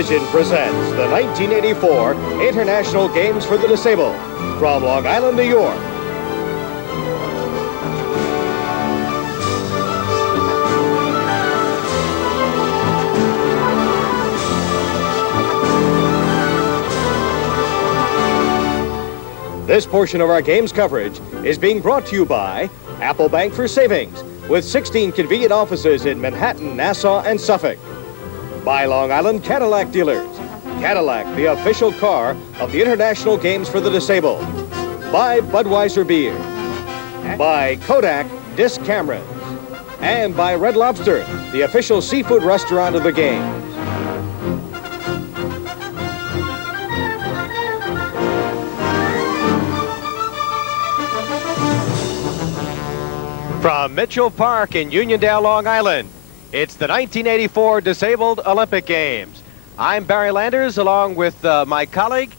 Television presents the 1984 International Games for the Disabled from Long Island, New York. This portion of our Games coverage is being brought to you by Apple Bank for Savings, with 16 convenient offices in Manhattan, Nassau, and Suffolk. By Long Island Cadillac dealers. Cadillac, the official car of the International Games for the Disabled. By Budweiser Beer. By Kodak Disc Cameras. And by Red Lobster, the official seafood restaurant of the Games. From Mitchell Park in Uniondale, Long Island, it's the 1984 Disabled Olympic Games. I'm Barry Landers, along with my colleague,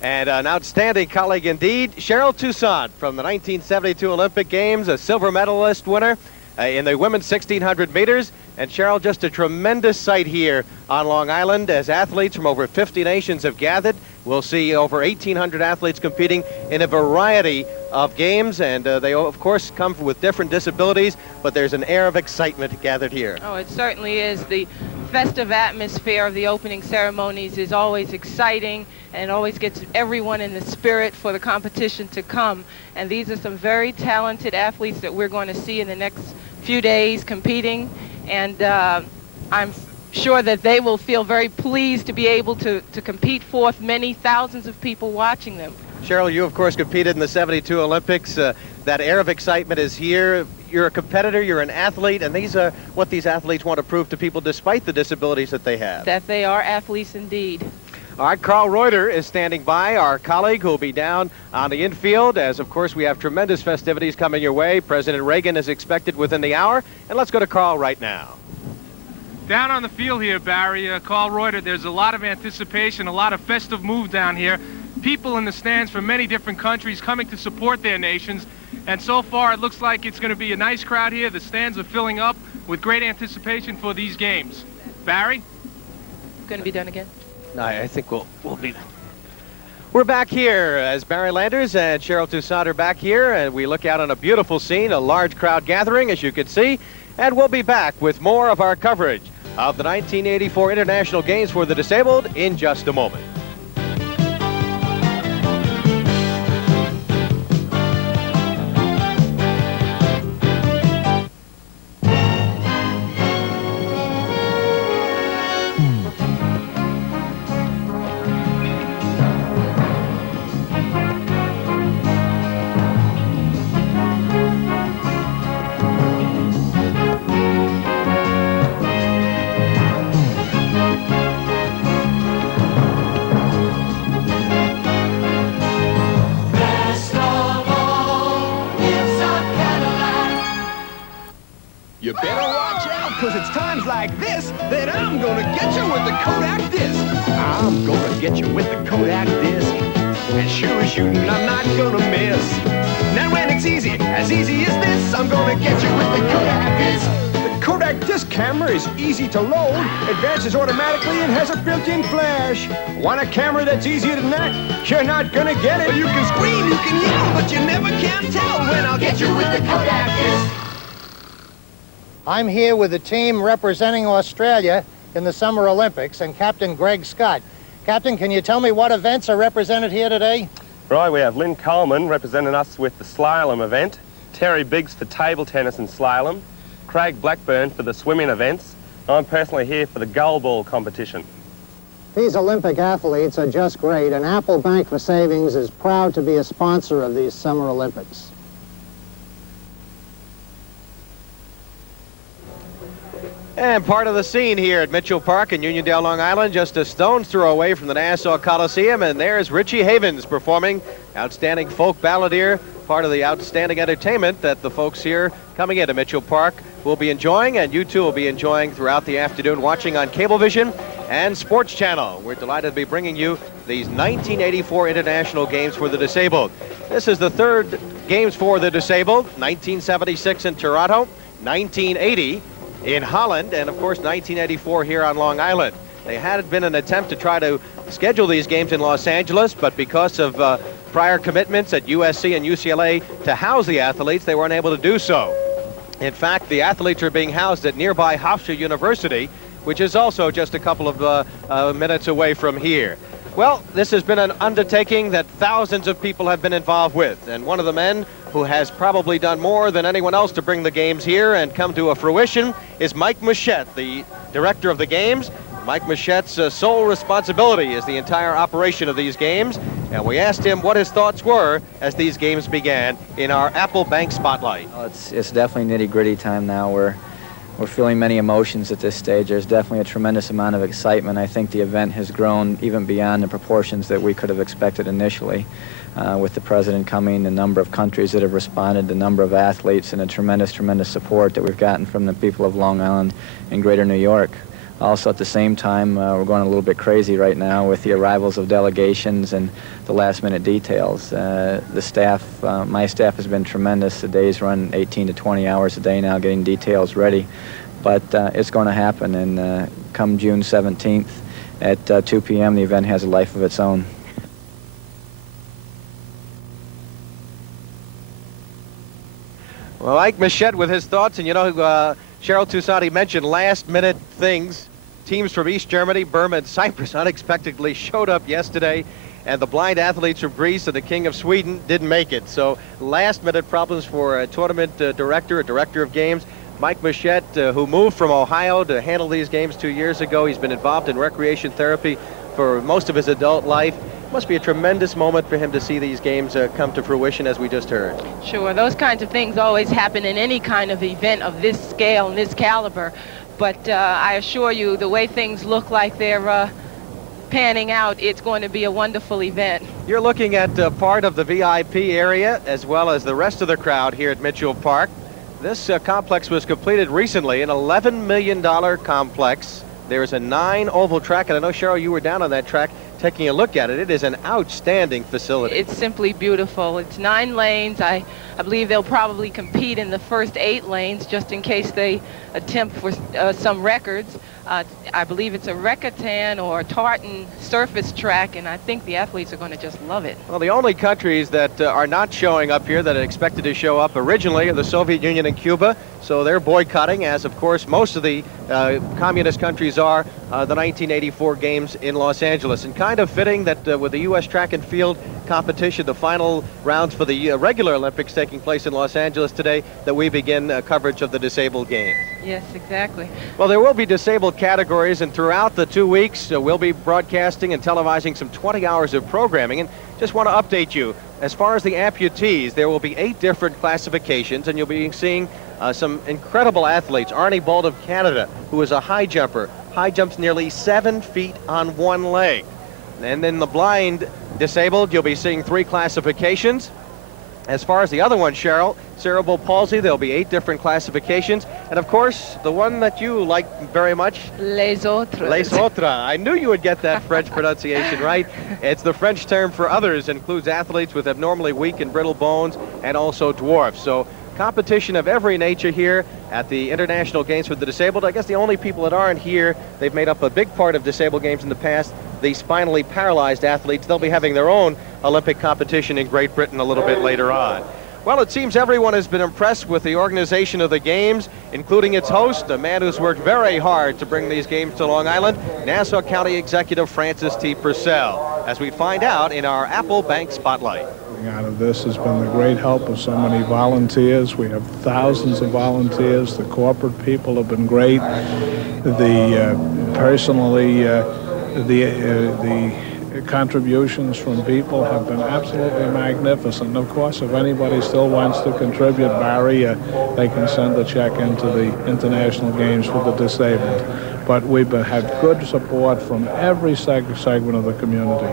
and an outstanding colleague indeed, Cheryl Toussaint from the 1972 Olympic Games, a silver medalist winner in the women's 1600 meters. And Cheryl, just a tremendous sight here on Long Island as athletes from over 50 nations have gathered. We'll see over 1,800 athletes competing in a variety of games, and they of course come with different disabilities, but there's an air of excitement gathered here. Oh, it certainly is. The festive atmosphere of the opening ceremonies is always exciting and always gets everyone in the spirit for the competition to come. And these are some very talented athletes that we're going to see in the next few days competing, and I'm sure that they will feel very pleased to be able to compete forth many thousands of people watching them. Cheryl, you of course competed in the 72 Olympics. That air of excitement is here. You're a competitor, you're an athlete, and these are what these athletes want to prove to people despite the disabilities that they have. That they are athletes indeed. All right, Carl Reuter is standing by, our colleague who will be down on the infield, as of course we have tremendous festivities coming your way. President Reagan is expected within the hour, and let's go to Carl right now. Down on the field here, Barry, Carl Reuter, there's a lot of anticipation, a lot of festive mood down here. People in the stands from many different countries coming to support their nations, and so far it looks like it's going to be a nice crowd here. The stands are filling up with great anticipation for these games. Barry? Going to be done again? No, I think we'll be. We're back here as Barry Landers and Cheryl Toussaint are back here, and we look out on a beautiful scene, a large crowd gathering, as you can see, and we'll be back with more of our coverage of the 1984 International Games for the Disabled in just a moment. You better watch out, because it's times like this that I'm gonna get you with the Kodak disc. I'm gonna get you with the Kodak disc. And sure as shooting, I'm not gonna miss. Now when it's easy, as easy as this, I'm gonna get you with the Kodak disc. The Kodak disc camera is easy to load, advances automatically, and has a built-in flash. Want a camera that's easier than that? You're not gonna get it. Well, you can scream, you can yell, but you never can tell when I'll get you with the Kodak disc. I'm here with the team representing Australia in the Summer Olympics and Captain Greg Scott. Captain, can you tell me what events are represented here today? Right, we have Lynn Coleman representing us with the slalom event, Terry Biggs for table tennis and slalom, Craig Blackburn for the swimming events. I'm personally here for the goalball competition. These Olympic athletes are just great, and Apple Bank for Savings is proud to be a sponsor of these Summer Olympics. And part of the scene here at Mitchell Park in Uniondale, Long Island, just a stone's throw away from the Nassau Coliseum, and there's Richie Havens performing, outstanding folk balladeer, part of the outstanding entertainment that the folks here coming into Mitchell Park will be enjoying, and you too will be enjoying throughout the afternoon, watching on Cablevision and Sports Channel. We're delighted to be bringing you these 1984 International Games for the Disabled. This is the third Games for the Disabled, 1976 in Toronto, 1980 in Holland, and of course 1984 here on Long Island. They had been an attempt to try to schedule these games in Los Angeles, but because of prior commitments at USC and UCLA to house the athletes, they were unable to do so. In fact, the athletes are being housed at nearby Hofstra University, which is also just a couple of minutes away from here. Well, this has been an undertaking that thousands of people have been involved with, and one of the men who has probably done more than anyone else to bring the games here and come to a fruition is Mike Machette, the director of the games. Mike Machette's sole responsibility is the entire operation of these games, and we asked him what his thoughts were as these games began in our Apple Bank Spotlight. Oh, it's definitely nitty-gritty time now. We're feeling many emotions at this stage. There's definitely a tremendous amount of excitement. I think the event has grown even beyond the proportions that we could have expected initially. With the president coming, the number of countries that have responded, the number of athletes, and the tremendous support that we've gotten from the people of Long Island and Greater New York. Also, at the same time, we're going a little bit crazy right now with the arrivals of delegations and the last-minute details. The staff, my staff has been tremendous. The days run 18 to 20 hours a day now getting details ready. But it's going to happen, and come June 17th at 2 p.m., the event has a life of its own. Well, Mike Machette with his thoughts, and you know, Cheryl Toussaint mentioned last-minute things. Teams from East Germany, Burma, and Cyprus unexpectedly showed up yesterday, and the blind athletes from Greece and the King of Sweden didn't make it. So last-minute problems for a tournament director of games. Mike Machette, who moved from Ohio to handle these games 2 years ago. He's been involved in recreation therapy for most of his adult life. Must be a tremendous moment for him to see these games come to fruition, as we just heard. Sure, those kinds of things always happen in any kind of event of this scale and this caliber. But I assure you, the way things look like they're panning out, it's going to be a wonderful event. You're looking at part of the VIP area as well as the rest of the crowd here at Mitchell Park. This complex was completed recently, an $11 million complex. There's a 9-oval track, and I know, Cheryl, you were down on that track taking a look at it. It is an outstanding facility. It's simply beautiful. It's 9 lanes. I believe they'll probably compete in the first 8 lanes just in case they attempt for some records. I believe it's a Recatan or tartan surface track, and I think the athletes are going to just love it. Well, the only countries that are not showing up here that are expected to show up originally are the Soviet Union and Cuba, so they're boycotting, as of course most of the communist countries are, the 1984 games in Los Angeles. And kind of fitting that with the U.S. track and field competition, the final rounds for the regular Olympics taking place in Los Angeles today, that we begin coverage of the disabled games. Yes, exactly. Well, there will be disabled categories, and throughout the 2 weeks, we'll be broadcasting and televising some 20 hours of programming. And just want to update you, as far as the amputees, there will be 8 different classifications, and you'll be seeing some incredible athletes. Arnie Bolt of Canada, who is a high jumper, high jumps nearly 7 feet on one leg. And then the blind disabled, you'll be seeing 3 classifications. As far as the other one, Cheryl, cerebral palsy, there'll be 8 different classifications. And of course, the one that you like very much, Les autres. Les autres. I knew you would get that French pronunciation right. It's the French term for others. It includes athletes with abnormally weak and brittle bones and also dwarfs. So competition of every nature here at the International Games for the Disabled. I guess the only people that aren't here, they've made up a big part of disabled games in the past, the spinally paralyzed athletes. They'll be having their own Olympic competition in Great Britain a little bit later on. Well, it seems everyone has been impressed with the organization of the games, including its host, a man who's worked very hard to bring these games to Long Island, Nassau County Executive Francis T. Purcell, as we find out in our Apple Bank Spotlight. Out of this has been the great help of so many volunteers. We have thousands of volunteers. The corporate people have been great. The contributions from people have been absolutely magnificent. Of course, if anybody still wants to contribute, Barry, they can send a check into the International Games for the Disabled. But we've had good support from every segment of the community.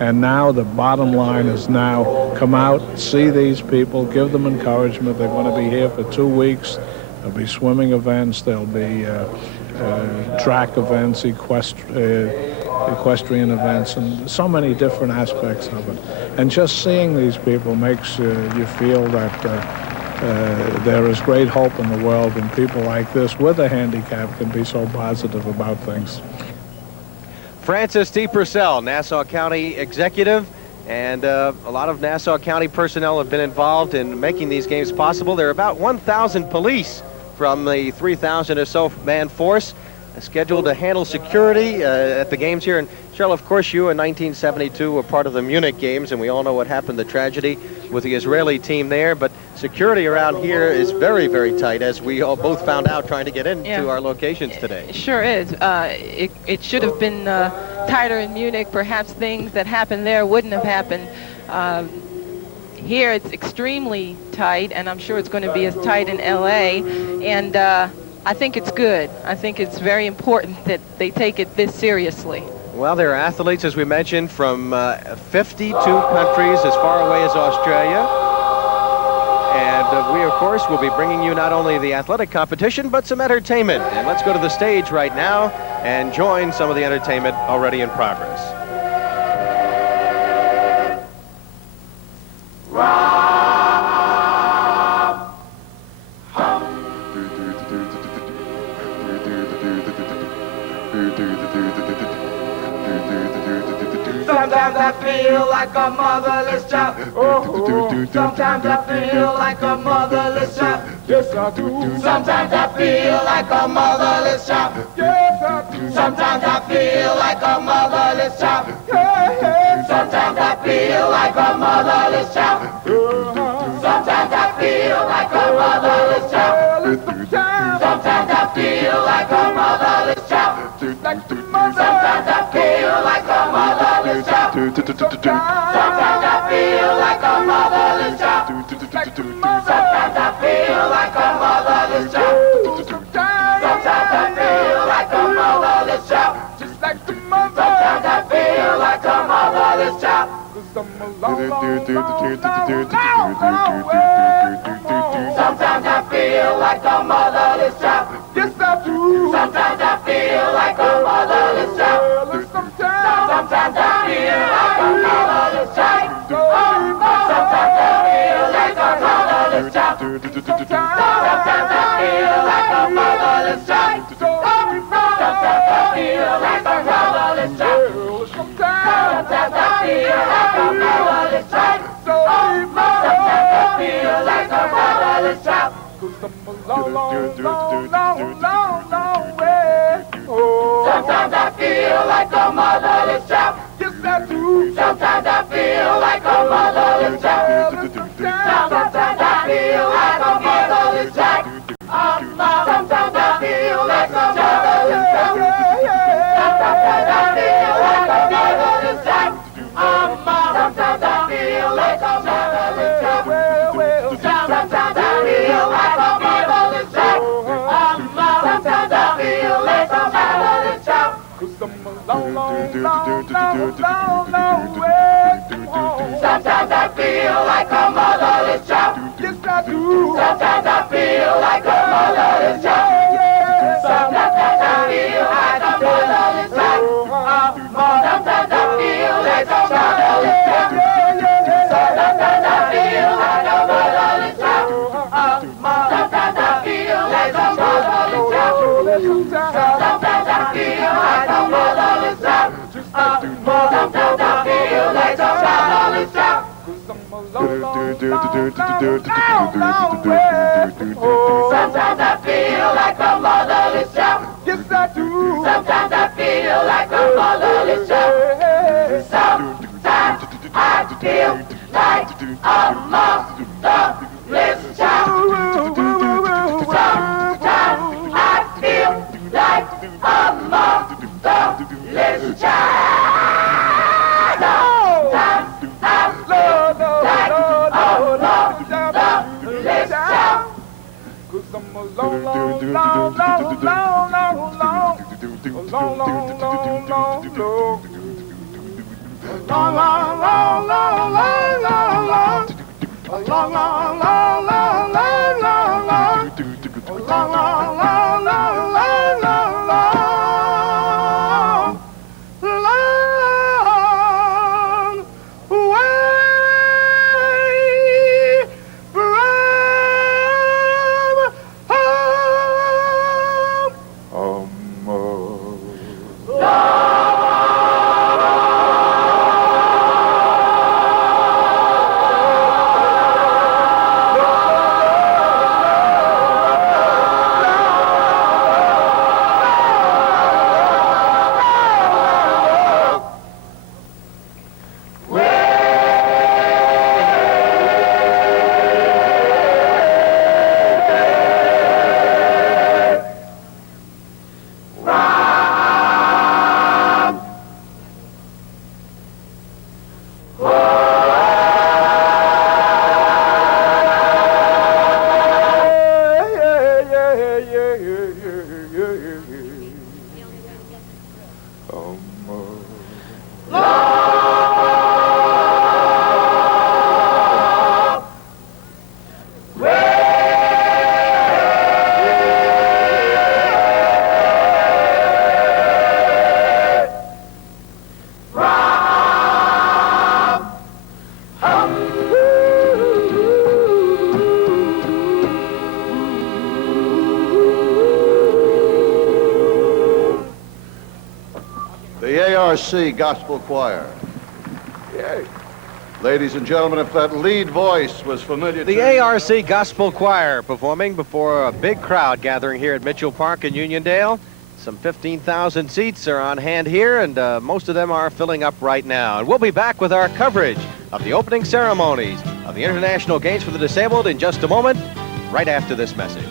And now the bottom line is now come out, see these people, give them encouragement. They're going to be here for 2 weeks. There'll be swimming events, there'll be track events, equestrian events, and so many different aspects of it. And just seeing these people makes you feel that there is great hope in the world, and people like this with a handicap can be so positive about things. Francis D. Purcell, Nassau County Executive, and a lot of Nassau County personnel have been involved in making these games possible. There are about 1,000 police from the 3,000 or so man force scheduled to handle security at the games here. And Cheryl, of course, you in 1972 were part of the Munich games, and we all know what happened, the tragedy with the Israeli team there. But security around here is very, very tight, as we all both found out trying to get into our locations today. It sure is. It should have been tighter in Munich. Perhaps things that happened there wouldn't have happened. Here it's extremely tight, and I'm sure it's going to be as tight in L.A., and I think it's good. I think it's very important that they take it this seriously. Well, there are athletes, as we mentioned, from 52 countries as far away as Australia. And we, of course, will be bringing you not only the athletic competition, but some entertainment. And let's go to the stage right now and join some of the entertainment already in progress. Sometimes I feel like a motherless child. Oh, sometimes I feel like a motherless child. Yes, I do. Sometimes I feel like a motherless child. Yes, I do. Sometimes I feel like a motherless child. Sometimes I feel like a motherless child. Sometimes I feel like a motherless child. Sometimes I feel like a motherless child. Sometimes I feel like a motherless child. Sometimes I feel like a motherless child. Sometimes I feel like a motherless child. Sometimes I feel like a motherless child. Sometimes I feel like a motherless child. Sometimes I feel like a motherless child. Yes, I do. Sometimes I feel like a motherless child. Sometimes I feel like a motherless child. Sometimes I feel like a motherless child. Sometimes I feel like a motherless child. Sometimes I feel like a motherless child. Sometimes I feel like a motherless child. Sometimes I feel like a motherless child. Sometimes I feel like a motherless child. Yes, I do. Sometimes I feel like a motherless child. Sometimes I feel like a motherless child. Sometimes I feel like a motherless child. Sometimes I feel like a motherless child. Sometimes I feel like a motherless child. Sometimes I feel like a motherless child. Sometimes I feel like a motherless child. Sometimes I feel like a motherless child. Yes, I do. Sometimes I feel like a motherless child. Sometimes I feel like a motherless child. Sometimes I feel like a motherless child. Sometimes I feel like a motherless child. Sometimes I feel like a motherless child. Sometimes I feel like a motherless child. Sometimes I feel like a motherless child. Sometimes I feel like a motherless child. Yes, I do. Sometimes I feel like a motherless child. Sometimes I feel like a motherless child. Sometimes I feel like a motherless child. ARC Gospel Choir. Yay. Ladies and gentlemen, if that lead voice was familiar to The you, ARC Gospel Choir performing before a big crowd gathering here at Mitchell Park in Uniondale. Some 15,000 seats are on hand here, and most of them are filling up right now. And we'll be back with our coverage of the opening ceremonies of the International Games for the Disabled in just a moment, right after this message.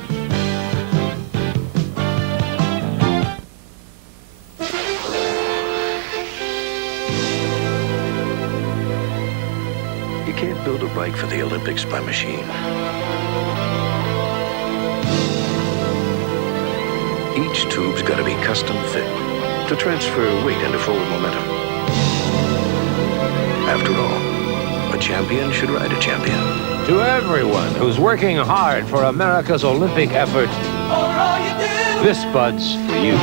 You can't build a bike for the Olympics by machine. Each tube's got to be custom fit to transfer weight into forward momentum. After all, a champion should ride a champion. To everyone who's working hard for America's Olympic effort, this Bud's for you.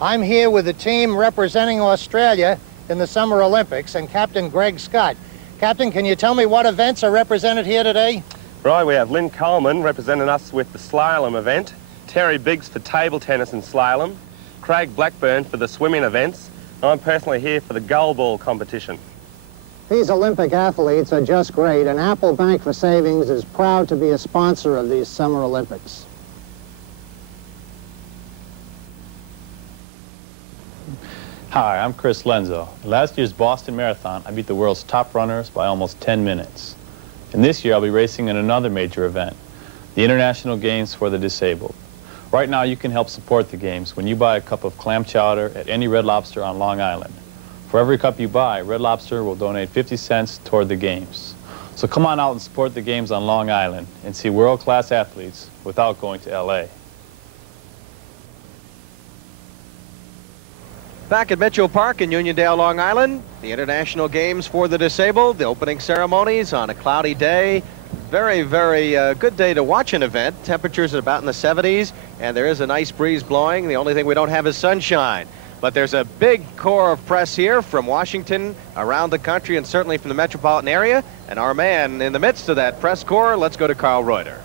I'm here with the team representing Australia in the Summer Olympics and Captain Greg Scott. Captain, can you tell me what events are represented here today? Right, we have Lynn Coleman representing us with the slalom event, Terry Biggs for table tennis and slalom, Craig Blackburn for the swimming events. I'm personally here for the goalball competition. These Olympic athletes are just great, and Apple Bank for Savings is proud to be a sponsor of these Summer Olympics. Hi, I'm Chris Lenzo. In last year's Boston Marathon, I beat the world's top runners by almost 10 minutes. And this year, I'll be racing in another major event, the International Games for the Disabled. Right now, you can help support the Games when you buy a cup of clam chowder at any Red Lobster on Long Island. For every cup you buy, Red Lobster will donate 50 cents toward the Games. So come on out and support the Games on Long Island and see world-class athletes without going to LA. Back at Mitchell Park in Uniondale, Long Island, the International Games for the Disabled, the opening ceremonies on a cloudy day. Very, very good day to watch an event. Temperatures are about in the 70s, and there is a nice breeze blowing. The only thing we don't have is sunshine. But there's a big core of press here from Washington, around the country, and certainly from the metropolitan area. And our man in the midst of that press corps, let's go to Carl Reuter.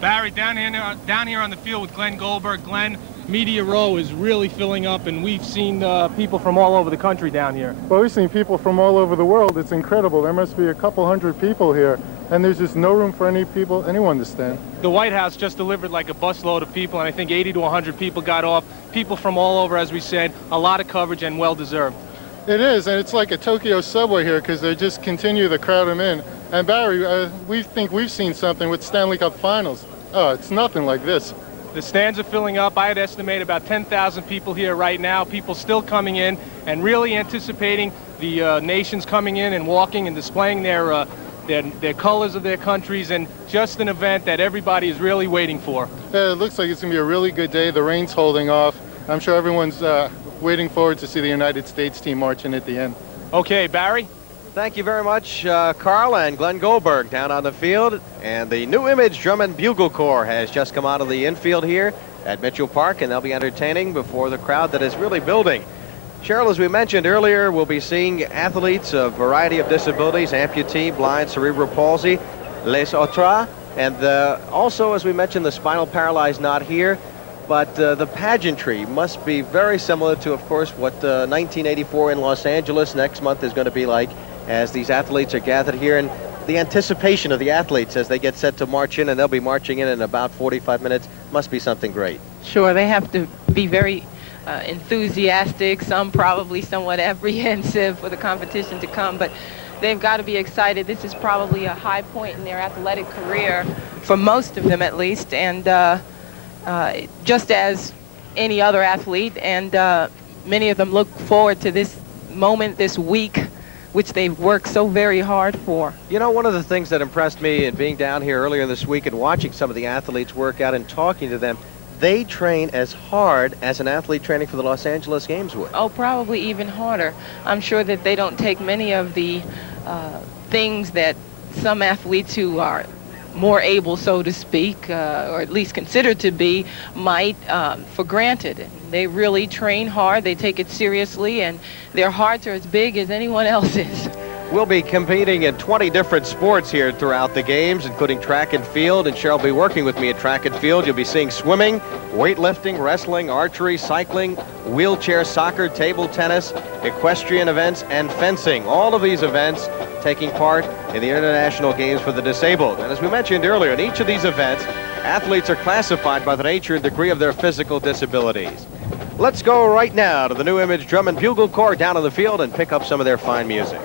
Barry, down here on the field with Glenn Goldberg. Glenn, Media Row is really filling up, and we've seen people from all over the country down here. Well, we've seen people from all over the world. It's incredible. There must be a couple hundred people here, and there's just no room for anyone to stand. The White House just delivered like a busload of people, and I think 80 to 100 people got off. People from all over, as we said, a lot of coverage and well-deserved. It is, and it's like a Tokyo subway here because they just continue to crowd them in. And Barry, we think we've seen something with Stanley Cup Finals. Oh, it's nothing like this. The stands are filling up. I'd estimate about 10,000 people here right now. People still coming in and really anticipating the nations coming in and walking and displaying their colors of their countries, and just an event that everybody is really waiting for. Yeah, it looks like it's going to be a really good day. The rain's holding off. I'm sure everyone's waiting forward to see the United States team marching at the end. Okay, Barry? Thank you very much, Carl and Glenn Goldberg down on the field. And the New Image Drum and Bugle Corps has just come out of the infield here at Mitchell Park, and they'll be entertaining before the crowd that is really building. Cheryl, as we mentioned earlier, we'll be seeing athletes of a variety of disabilities, amputee, blind, cerebral palsy, les autres, and also, as we mentioned, the spinal paralyzed not here. But the pageantry must be very similar to, of course, what 1984 in Los Angeles next month is going to be like, as these athletes are gathered here, and the anticipation of the athletes as they get set to march in, and they'll be marching in about 45 minutes, must be something great. Sure, they have to be very enthusiastic, some probably somewhat apprehensive for the competition to come, but they've got to be excited. This is probably a high point in their athletic career, for most of them at least, and just as any other athlete, and many of them look forward to this moment, this week, which they've worked so very hard for. You know, one of the things that impressed me in being down here earlier this week and watching some of the athletes work out and talking to them, they train as hard as an athlete training for the Los Angeles Games would. Oh, probably even harder. I'm sure that they don't take many of the things that some athletes who are more able, so to speak, or at least considered to be, might for granted. They really train hard, they take it seriously, and their hearts are as big as anyone else's. We'll be competing in 20 different sports here throughout the games, including track and field, and Cheryl will be working with me at track and field. You'll be seeing swimming, weightlifting, wrestling, archery, cycling, wheelchair soccer, table tennis, equestrian events, and fencing. All of these events taking part in the International Games for the Disabled. And as we mentioned earlier, in each of these events, athletes are classified by the nature and degree of their physical disabilities. Let's go right now to the New Image Drum and Bugle Corps down on the field and pick up some of their fine music.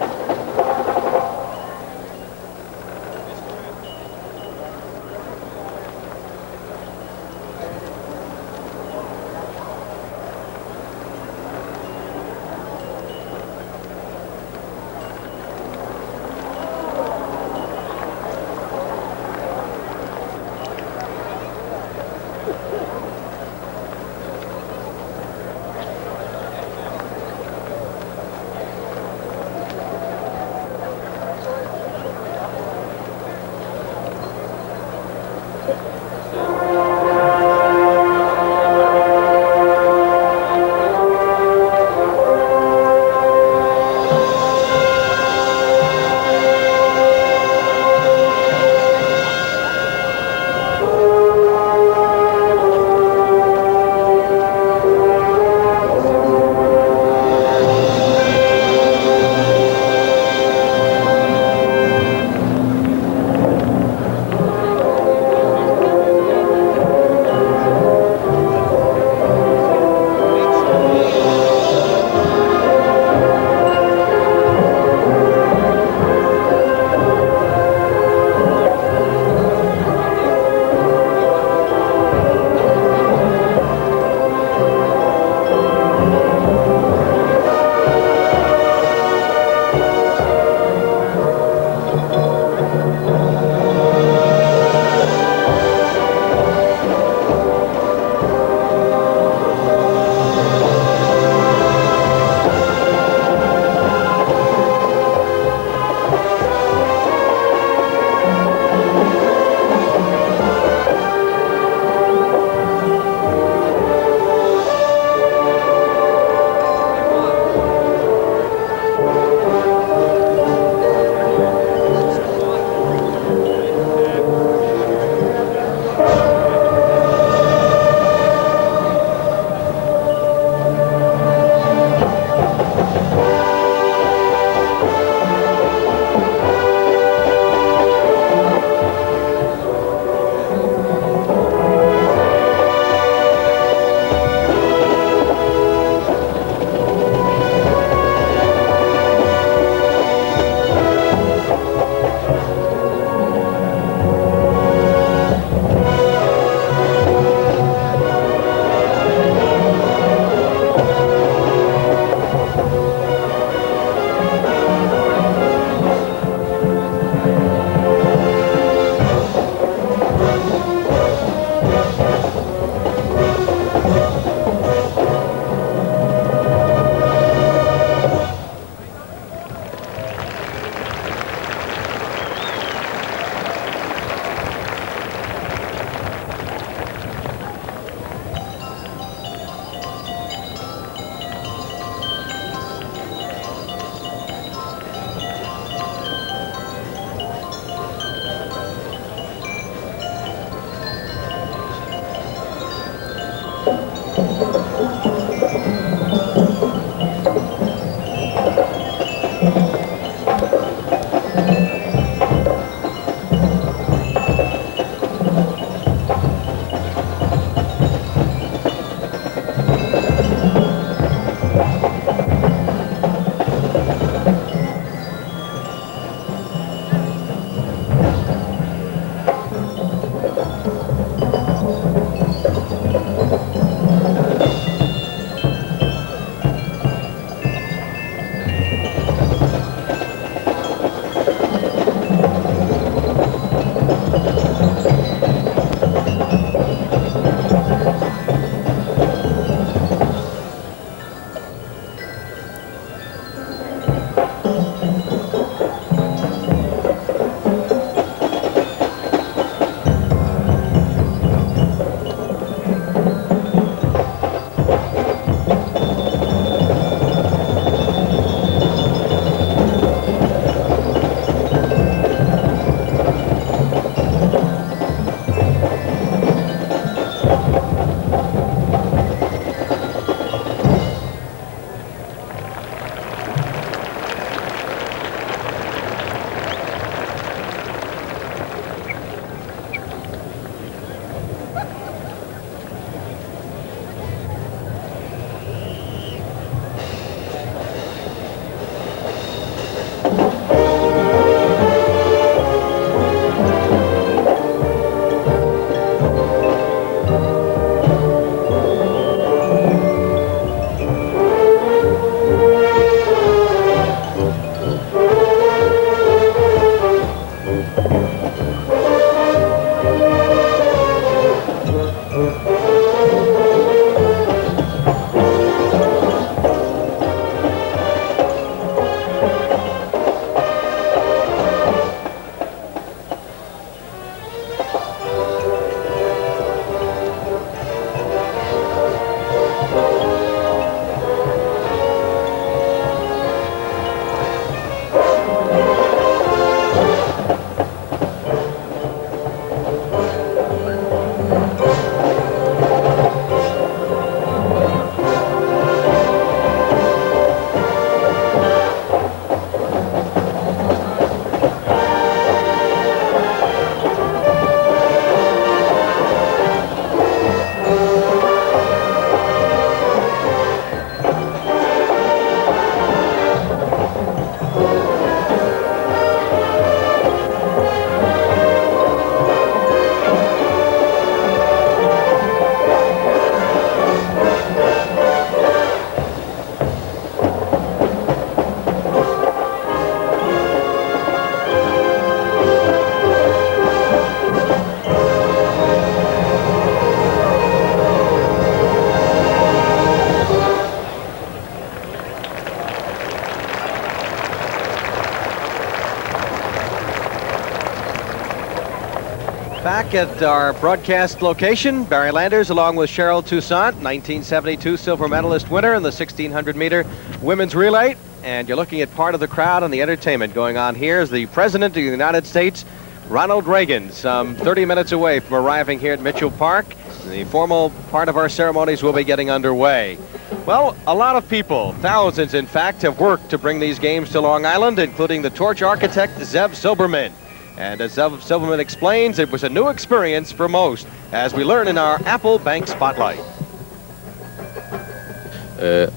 Back at our broadcast location, Barry Landers along with Cheryl Toussaint, 1972 silver medalist winner in the 1600-meter women's relay. And you're looking at part of the crowd and the entertainment going on here as the President of the United States, Ronald Reagan, some 30 minutes away from arriving here at Mitchell Park. The formal part of our ceremonies will be getting underway. Well, a lot of people, thousands in fact, have worked to bring these games to Long Island, including the torch architect, Zev Silberman. And as Zev Silberman explains, it was a new experience for most, as we learn in our Apple Bank Spotlight.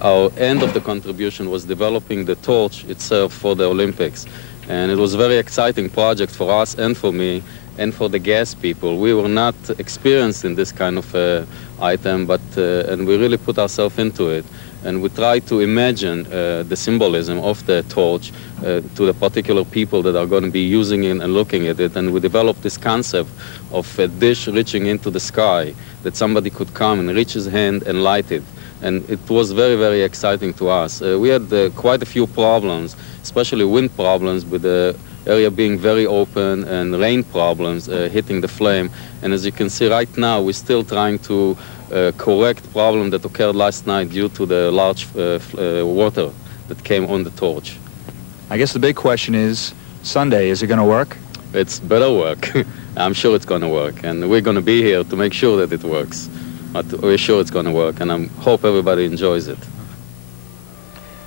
Our end of the contribution was developing the torch itself for the Olympics. And it was a very exciting project for us and for me and for the gas people. We were not experienced in this kind of item, but and we really put ourselves into it. And we try to imagine the symbolism of the torch to the particular people that are going to be using it and looking at it. And we developed this concept of a dish reaching into the sky, that somebody could come and reach his hand and light it. And it was very, very exciting to us. We had quite a few problems, especially wind problems, with the area being very open and rain problems hitting the flame. And as you can see right now, we're still trying to correct problem that occurred last night due to the large water that came on the torch. I guess the big question is, Sunday, is it going to work? It's better work. I'm sure it's going to work, and we're going to be here to make sure that it works. But we're sure it's going to work, and I hope everybody enjoys it.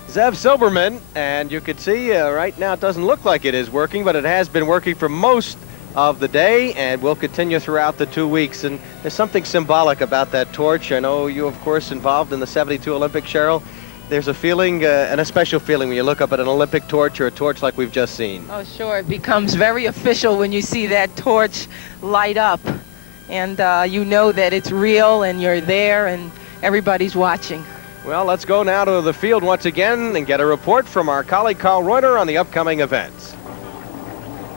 Zev Silberman, and you can see right now it doesn't look like it is working, but it has been working for most of the day and will continue throughout the 2 weeks. And there's something symbolic about that torch. I know you, of course, involved in the 72 Olympics, Cheryl. There's a feeling, and a special feeling when you look up at an Olympic torch or a torch like we've just seen. Oh, sure. It becomes very official when you see that torch light up. And you know that it's real and you're there and everybody's watching. Well, let's go now to the field once again and get a report from our colleague Carl Reuter on the upcoming events.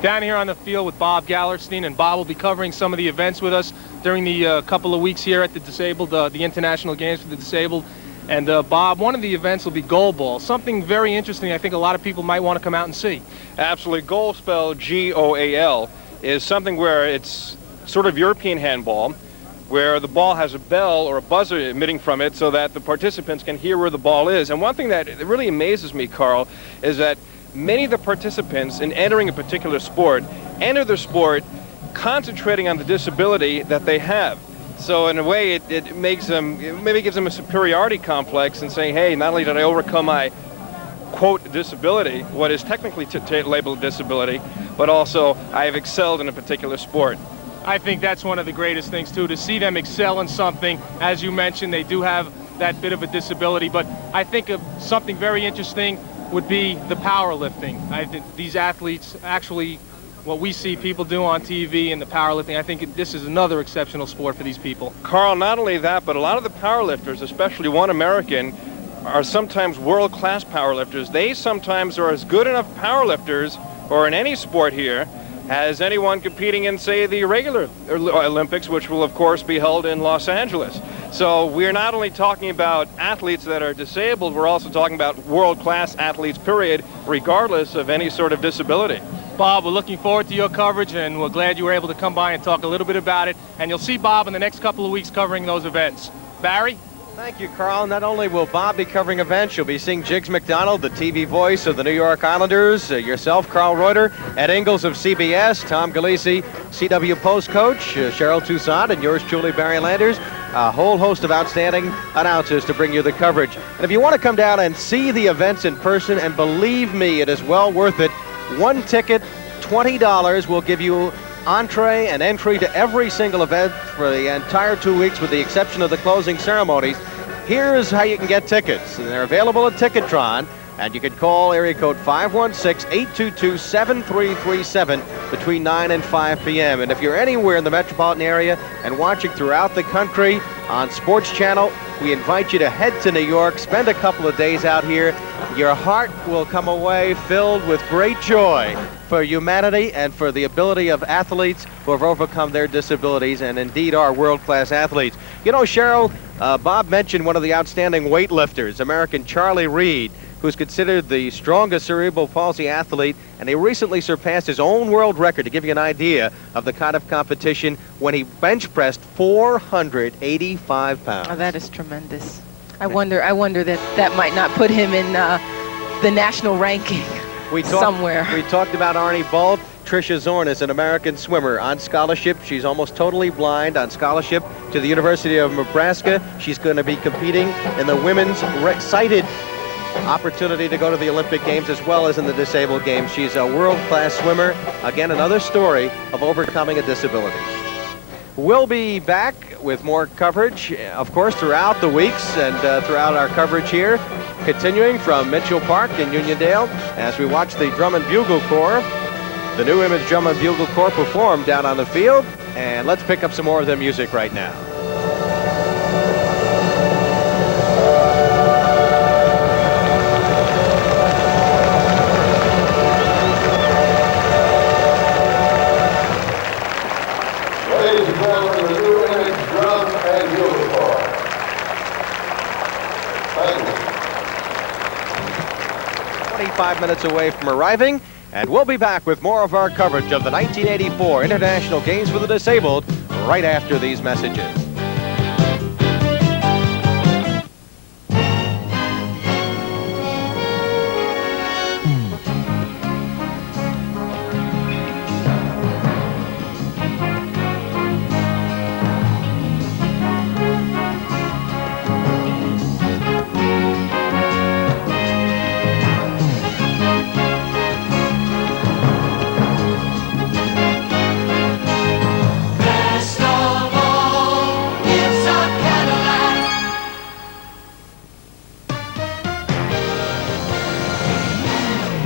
Down here on the field with Bob Gallerstein, and Bob will be covering some of the events with us during the couple of weeks here at the disabled, the International Games for the Disabled. And Bob, one of the events will be goal ball, something very interesting I think a lot of people might want to come out and see. Absolutely. Goal, spelled G-O-A-L, is something where it's sort of European handball, where the ball has a bell or a buzzer emitting from it so that the participants can hear where the ball is. And one thing that really amazes me, Carl, is that many of the participants in entering a particular sport enter the sport concentrating on the disability that they have. So in a way, it makes them, it maybe gives them a superiority complex and saying, hey, not only did I overcome my, quote, disability, what is technically labeled disability, but also I have excelled in a particular sport. I think that's one of the greatest things, too, to see them excel in something. As you mentioned, they do have that bit of a disability, but I think of something very interesting would be the powerlifting. I think these athletes actually, what we see people do on TV and the powerlifting, I think this is another exceptional sport for these people. Carl, not only that, but a lot of the powerlifters, especially one American, are sometimes world-class powerlifters. They sometimes are as good enough powerlifters, or in any sport here, as anyone competing in, say, the regular Olympics, which will, of course, be held in Los Angeles. So we're not only talking about athletes that are disabled, we're also talking about world-class athletes, period, regardless of any sort of disability. Bob, we're looking forward to your coverage, and we're glad you were able to come by and talk a little bit about it. And you'll see Bob in the next couple of weeks covering those events. Barry? Thank you, Carl. Not only will Bob be covering events, you'll be seeing Jiggs McDonald, the TV voice of the New York Islanders, yourself, Carl Reuter, Ed Ingles of CBS, Tom Galisi, CW Post coach, Cheryl Toussaint, and yours truly, Barry Landers. A whole host of outstanding announcers to bring you the coverage. And if you want to come down and see the events in person, and believe me, it is well worth it, one ticket, $20, will give you entree and entry to every single event for the entire 2 weeks with the exception of the closing ceremonies. Here's how you can get tickets. They're available at Ticketron, and you can call area code 516-822-7337 between 9 and 5 p.m. And if you're anywhere in the metropolitan area and watching throughout the country on Sports Channel, we invite you to head to New York, spend a couple of days out here. Your heart will come away filled with great joy for humanity and for the ability of athletes who have overcome their disabilities and indeed are world-class athletes. You know, Cheryl, Bob mentioned one of the outstanding weightlifters, American Charlie Reed, who's considered the strongest cerebral palsy athlete, and he recently surpassed his own world record, to give you an idea of the kind of competition, when he bench pressed 485 pounds. Oh, that is tremendous. I wonder that might not put him in the national ranking somewhere. We talked about Arnie Bult. Tricia Zorn is an American swimmer on scholarship. She's almost totally blind, on scholarship to the University of Nebraska. She's going to be competing in the women's sighted opportunity to go to the Olympic Games as well as in the disabled games. She's a world-class swimmer. Again, another story of overcoming a disability. We'll be back with more coverage, of course, throughout the weeks and throughout our coverage here, continuing from Mitchell Park in Uniondale as we watch the Drum and Bugle Corps, the New Image Drum and Bugle Corps, perform down on the field. And let's pick up some more of their music right now. Ladies and gentlemen, the New Image Drum and Bugle Corps. Thank you. 25 minutes away from arriving, and we'll be back with more of our coverage of the 1984 International Games for the Disabled right after these messages.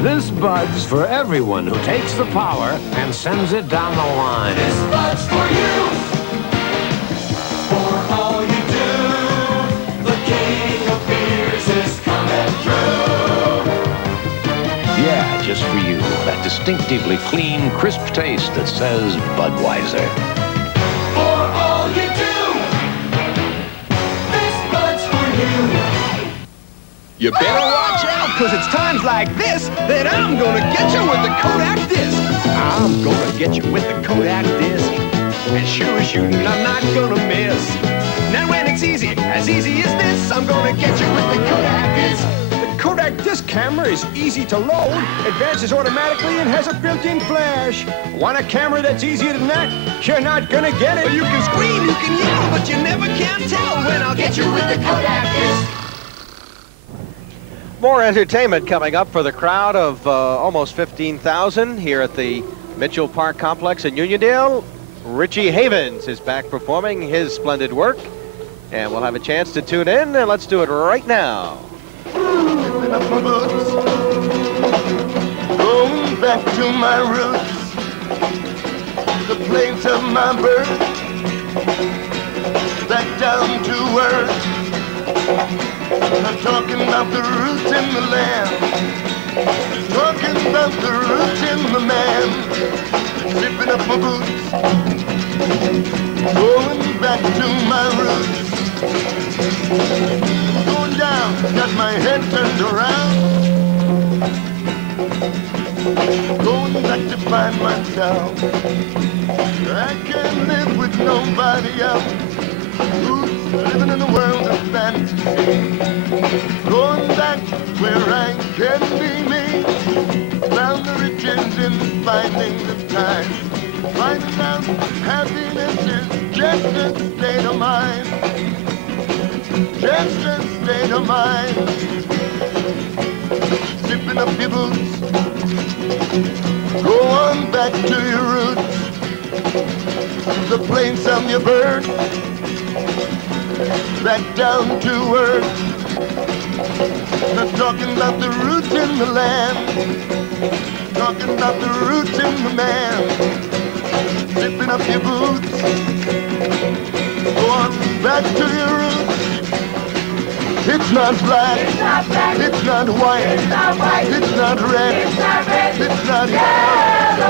This bud's for everyone who takes the power and sends it down the line. This bud's for you. For all you do, the king of beers is coming through. Yeah, just for you. That distinctively clean, crisp taste that says Budweiser. For all you do, this bud's for you. You better watch out, because it's times like this that I'm gonna get you with the Kodak disc. I'm gonna get you with the Kodak disc. And sure as shooting, I'm not gonna miss. Now when it's easy as this, I'm gonna get you with the Kodak disc. The Kodak disc camera is easy to load, advances automatically, and has a built-in flash. Want a camera that's easier than that? You're not gonna get it. You can scream, you can yell, but you never can tell when I'll get you with the Kodak disc. More entertainment coming up for the crowd of almost 15,000 here at the Mitchell Park Complex in Uniondale. Richie Havens is back performing his splendid work, and we'll have a chance to tune in, and let's do it right now. Going back to my roots, the place of my birth, back down to earth. I'm talking about the roots in the land, talking about the roots in the man, zipping up my boots, going back to my roots, going down, got my head turned around, going back to find myself. I can't live with nobody else. Who's living in a world of fantasy? Going back where I can be me. Found the riches in finding the time. Finding out happiness is just a state of mind. Just a state of mind. Zipping up your boots. Go on back to your roots. The place of your birth. Back down to earth. Not talking about the roots in the land. Talking about the roots in the man. Zipping up your boots. Go on back to your roots. It's not black. It's not white. It's not red. It's not yellow.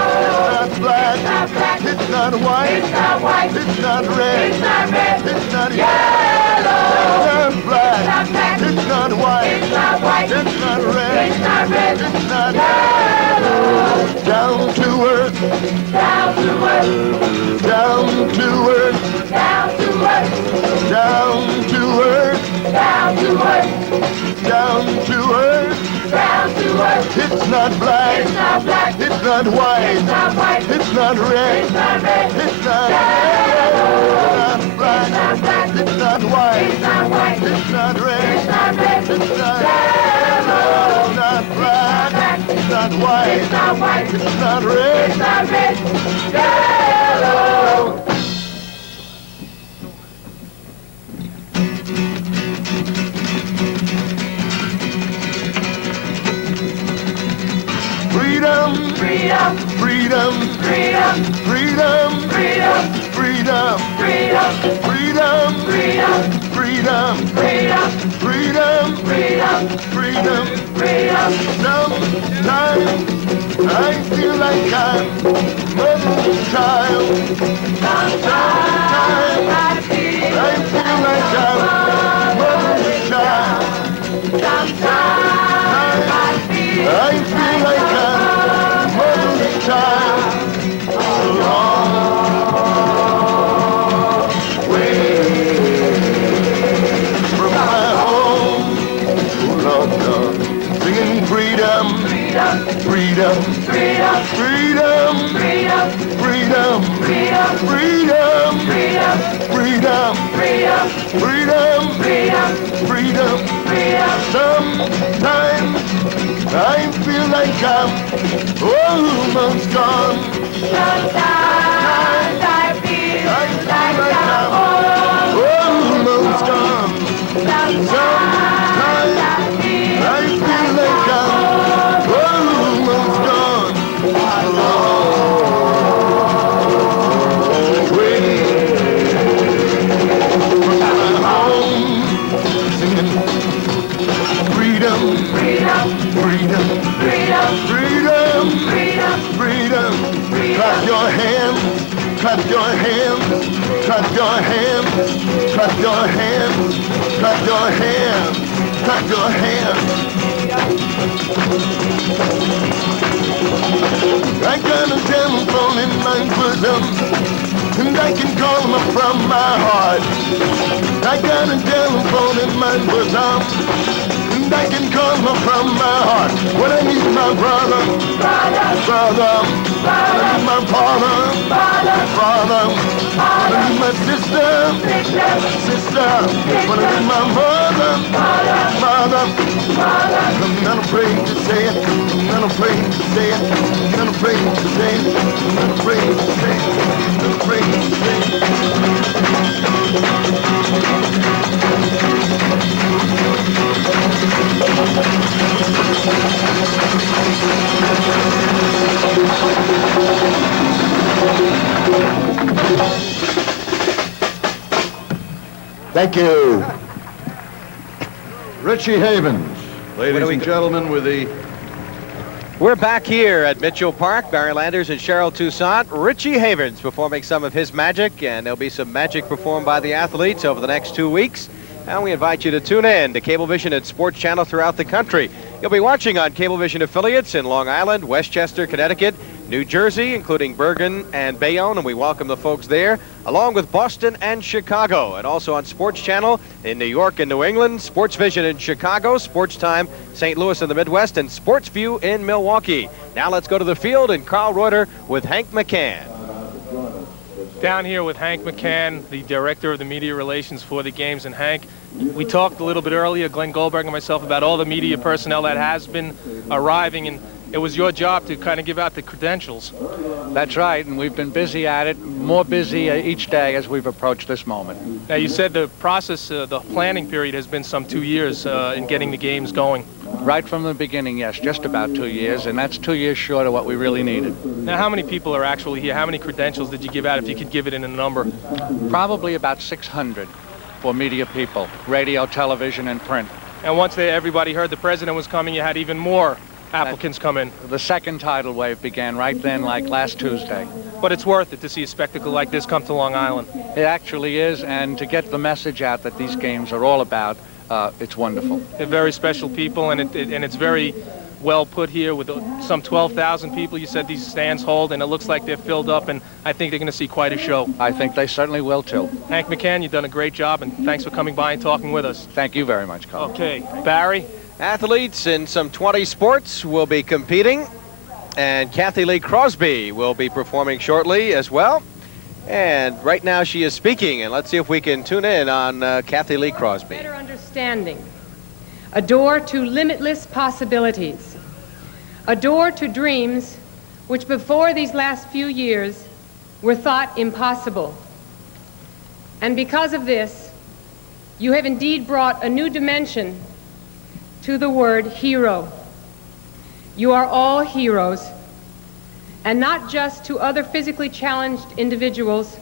It's not black. It's not white. It's not red. It's not yellow. It's not black. It's not white. It's not red. It's not yellow. Down to earth. Down to earth. Down to earth. Down to earth. Down to earth. Down to earth. Down to earth. Down to earth. It's not black. It's not black. It's not white. It's not white. It's not red. It's not red. It's not yellow. It's not black. It's not black. It's not white. It's not white. It's not red. It's not red. It's not yellow. It's not black. It's not white. It's not white. It's not red. It's not red. Yellow. Freedom, freedom, freedom, freedom, freedom, freedom, freedom, freedom, freedom, freedom, freedom, freedom, freedom, freedom, freedom, freedom. Sometimes I feel like I'm mother's child. Sometimes I feel like I'm mother's child. Sometimes I feel like I'm mother's child. A long way from my home. Oh Lord, Lord. Singing freedom, freedom, freedom, freedom, freedom, freedom, freedom, freedom, freedom, freedom, freedom, freedom, freedom, freedom, freedom, freedom. Sometimes I feel like I'm almost gone. Sometimes I feel like I'm almost gone. Sometimes I feel like I'm almost gone. Long way from my home, singing freedom, freedom, freedom, freedom, freedom, freedom, freedom. Clap your hands, clap your hands, clap your hands, clap your hands, clap your hands, clap your hands. I got a telephone in my bosom, and I can call him from my heart. I got a telephone in my bosom, and I can call him from my heart. When I need my brother, brother, when I need my father, father, when I need my sister, sister, when I need my mother, mother. I'm not afraid to say it, I'm not afraid to say it, I'm not afraid to say it, I'm not afraid to say it, I'm not afraid to say it. Thank you. Richie Havens, ladies and gentlemen, with the... We're back here at Mitchell Park. Barry Landers and Cheryl Toussaint. Richie Havens performing some of his magic, and there'll be some magic performed by the athletes over the next 2 weeks. And we invite you to tune in to Cablevision and Sports Channel throughout the country. You'll be watching on Cablevision affiliates in Long Island, Westchester, Connecticut, New Jersey, including Bergen and Bayonne, and we welcome the folks there, along with Boston and Chicago. And also on Sports Channel in New York and New England, Sports Vision in Chicago, Sports Time St. Louis in the Midwest, and Sports View in Milwaukee. Now let's go to the field and Carl Reuter with Hank McCann. Down here with Hank McCann, the director of the media relations for the games. And Hank, we talked a little bit earlier, Glenn Goldberg and myself, about all the media personnel that has been arriving, and it was your job to kind of give out the credentials. That's right, and we've been busy at it, more busy each day as we've approached this moment. Now, you said the process, the planning period has been some 2 years in getting the games going. Right from the beginning, yes, just about 2 years, and that's 2 years short of what we really needed. Now, how many people are actually here? How many credentials did you give out, if you could give it in a number? Probably about 600 for media people, radio, television, and print. And once everybody heard the president was coming, you had even more applicants come in. The second tidal wave began right then, like last Tuesday. But it's worth it to see a spectacle like this come to Long Island. It actually is, and to get the message out that these games are all about, it's wonderful. They're very special people, and it's very well put here with some 12,000 people. You said these stands hold, and it looks like they're filled up, and I think they're going to see quite a show. I think they certainly will, too. Hank McCann, you've done a great job, and thanks for coming by and talking with us. Thank you very much, Carl. Okay, Barry? Athletes in some 20 sports will be competing, and Kathy Lee Crosby will be performing shortly as well. And right now she is speaking, and let's see if we can tune in on Kathy Lee Crosby. Better understanding, a door to limitless possibilities, a door to dreams which before these last few years were thought impossible. And because of this, you have indeed brought a new dimension to the word hero. You are all heroes, and not just to other physically challenged individuals,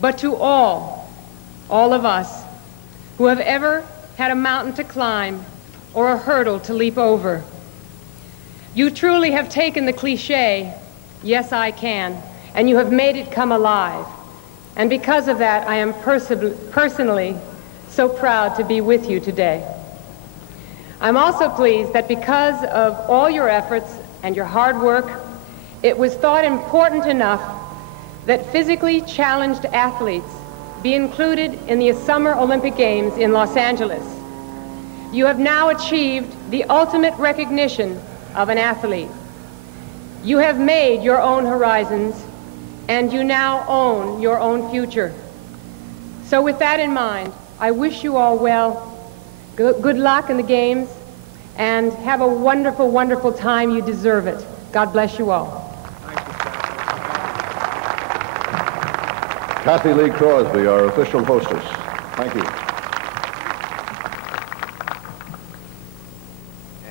but to all of us who have ever had a mountain to climb or a hurdle to leap over. You truly have taken the cliche, yes, I can, and you have made it come alive. And because of that, I am personally so proud to be with you today. I'm also pleased that because of all your efforts and your hard work, it was thought important enough that physically challenged athletes be included in the Summer Olympic Games in Los Angeles. You have now achieved the ultimate recognition of an athlete. You have made your own horizons, and you now own your own future. So with that in mind, I wish you all well. Good luck in the games, and have a wonderful, wonderful time. You deserve it. God bless you all. Kathy Lee Crosby, our official hostess. Thank you.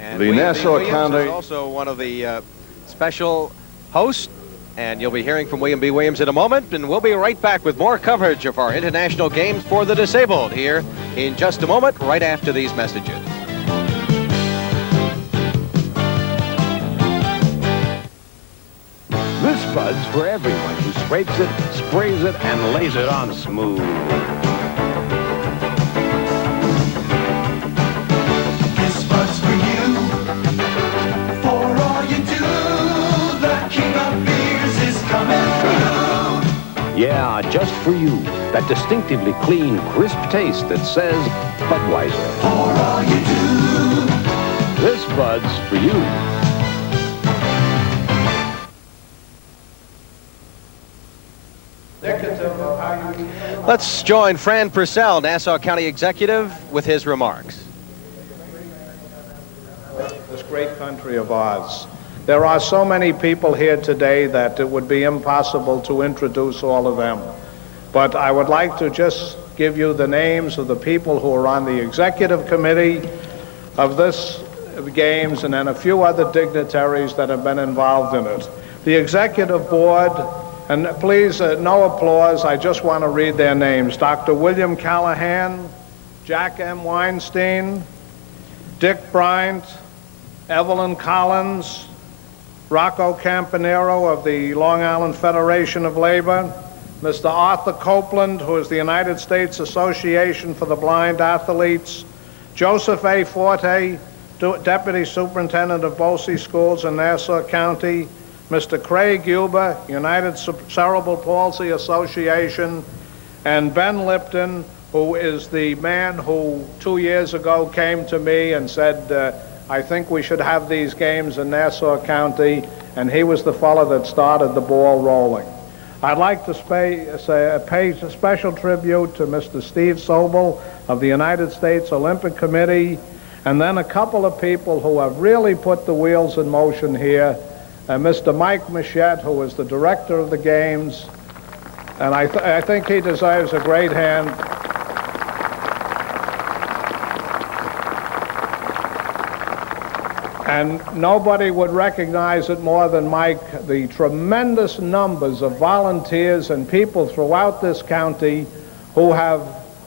And The Nassau Williams County is also one of the special hosts, and you'll be hearing from William B. Williams in a moment, and we'll be right back with more coverage of our international games for the disabled here in just a moment, right after these messages. This Bud's for everyone who scrapes it, sprays it, and lays it on smooth. This Bud's for you, for all you do. The king of beers is coming through. Yeah, just for you. That distinctively clean, crisp taste that says Budweiser. For all you do. This Bud's for you. Let's join Fran Purcell, Nassau County Executive, with his remarks. This great country of ours. There are so many people here today that it would be impossible to introduce all of them. But I would like to just give you the names of the people who are on the executive committee of this games, and then a few other dignitaries that have been involved in it. The executive board, and please, no applause, I just want to read their names. Dr. William Callahan, Jack M. Weinstein, Dick Bryant, Evelyn Collins, Rocco Campanero of the Long Island Federation of Labor, Mr. Arthur Copeland, who is the United States Association for the Blind Athletes, Joseph A. Forte, Deputy Superintendent of BOCES Schools in Nassau County, Mr. Craig Huber, United Cerebral Palsy Association, and Ben Lipton, who is the man who 2 years ago came to me and said, I think we should have these games in Nassau County, and he was the fellow that started the ball rolling. I'd like to pay a special tribute to Mr. Steve Sobel of the United States Olympic Committee, and then a couple of people who have really put the wheels in motion here. Mr. Mike Machette, who is the director of the Games, and I think he deserves a great hand. And nobody would recognize it more than Mike, the tremendous numbers of volunteers and people throughout this county who have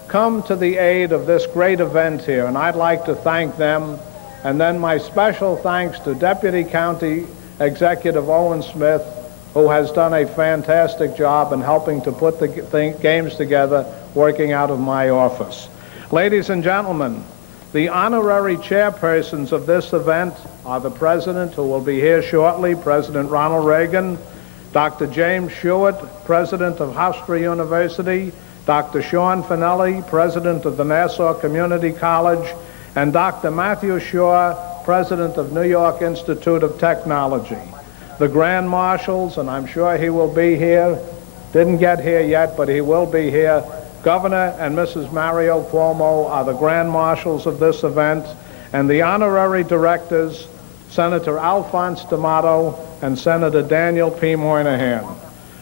come to the aid of this great event here, and I'd like to thank them. And then my special thanks to Deputy County Executive Owen Smith, who has done a fantastic job in helping to put the games together, working out of my office. Ladies and gentlemen, the honorary chairpersons of this event are the President, who will be here shortly, President Ronald Reagan, Dr. James Shewart, President of Hofstra University, Dr. Sean Finelli, President of the Nassau Community College, and Dr. Matthew Shaw, President of New York Institute of Technology. The Grand Marshals, and I'm sure he will be here, didn't get here yet, but he will be here. Governor and Mrs. Mario Cuomo are the Grand Marshals of this event, and the honorary directors, Senator Alphonse D'Amato and Senator Daniel P. Moynihan.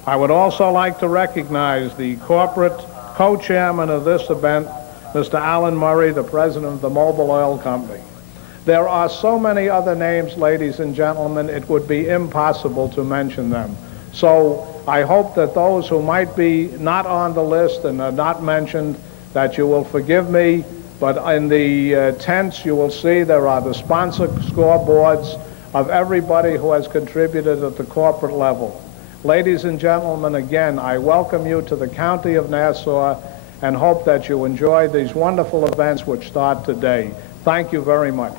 I would also like to recognize the corporate co-chairman of this event, Mr. Alan Murray, the president of the Mobil Oil Company. There are so many other names, ladies and gentlemen, it would be impossible to mention them. So I hope that those who might be not on the list and are not mentioned, that you will forgive me, but in the tents you will see there are the sponsor scoreboards of everybody who has contributed at the corporate level. Ladies and gentlemen, again, I welcome you to the County of Nassau and hope that you enjoy these wonderful events which start today. Thank you very much.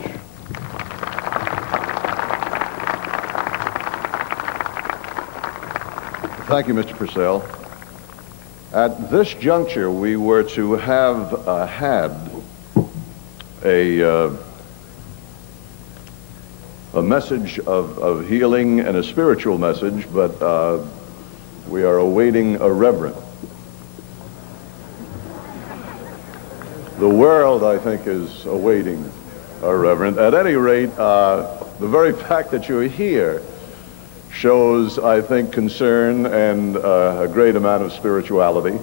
Thank you, Mr. Purcell. At this juncture, we were to have had a message of healing and a spiritual message, but we are awaiting a reverend. The world, I think, is awaiting a reverend. At any rate, the very fact that you're here shows, I think, concern and a great amount of spirituality.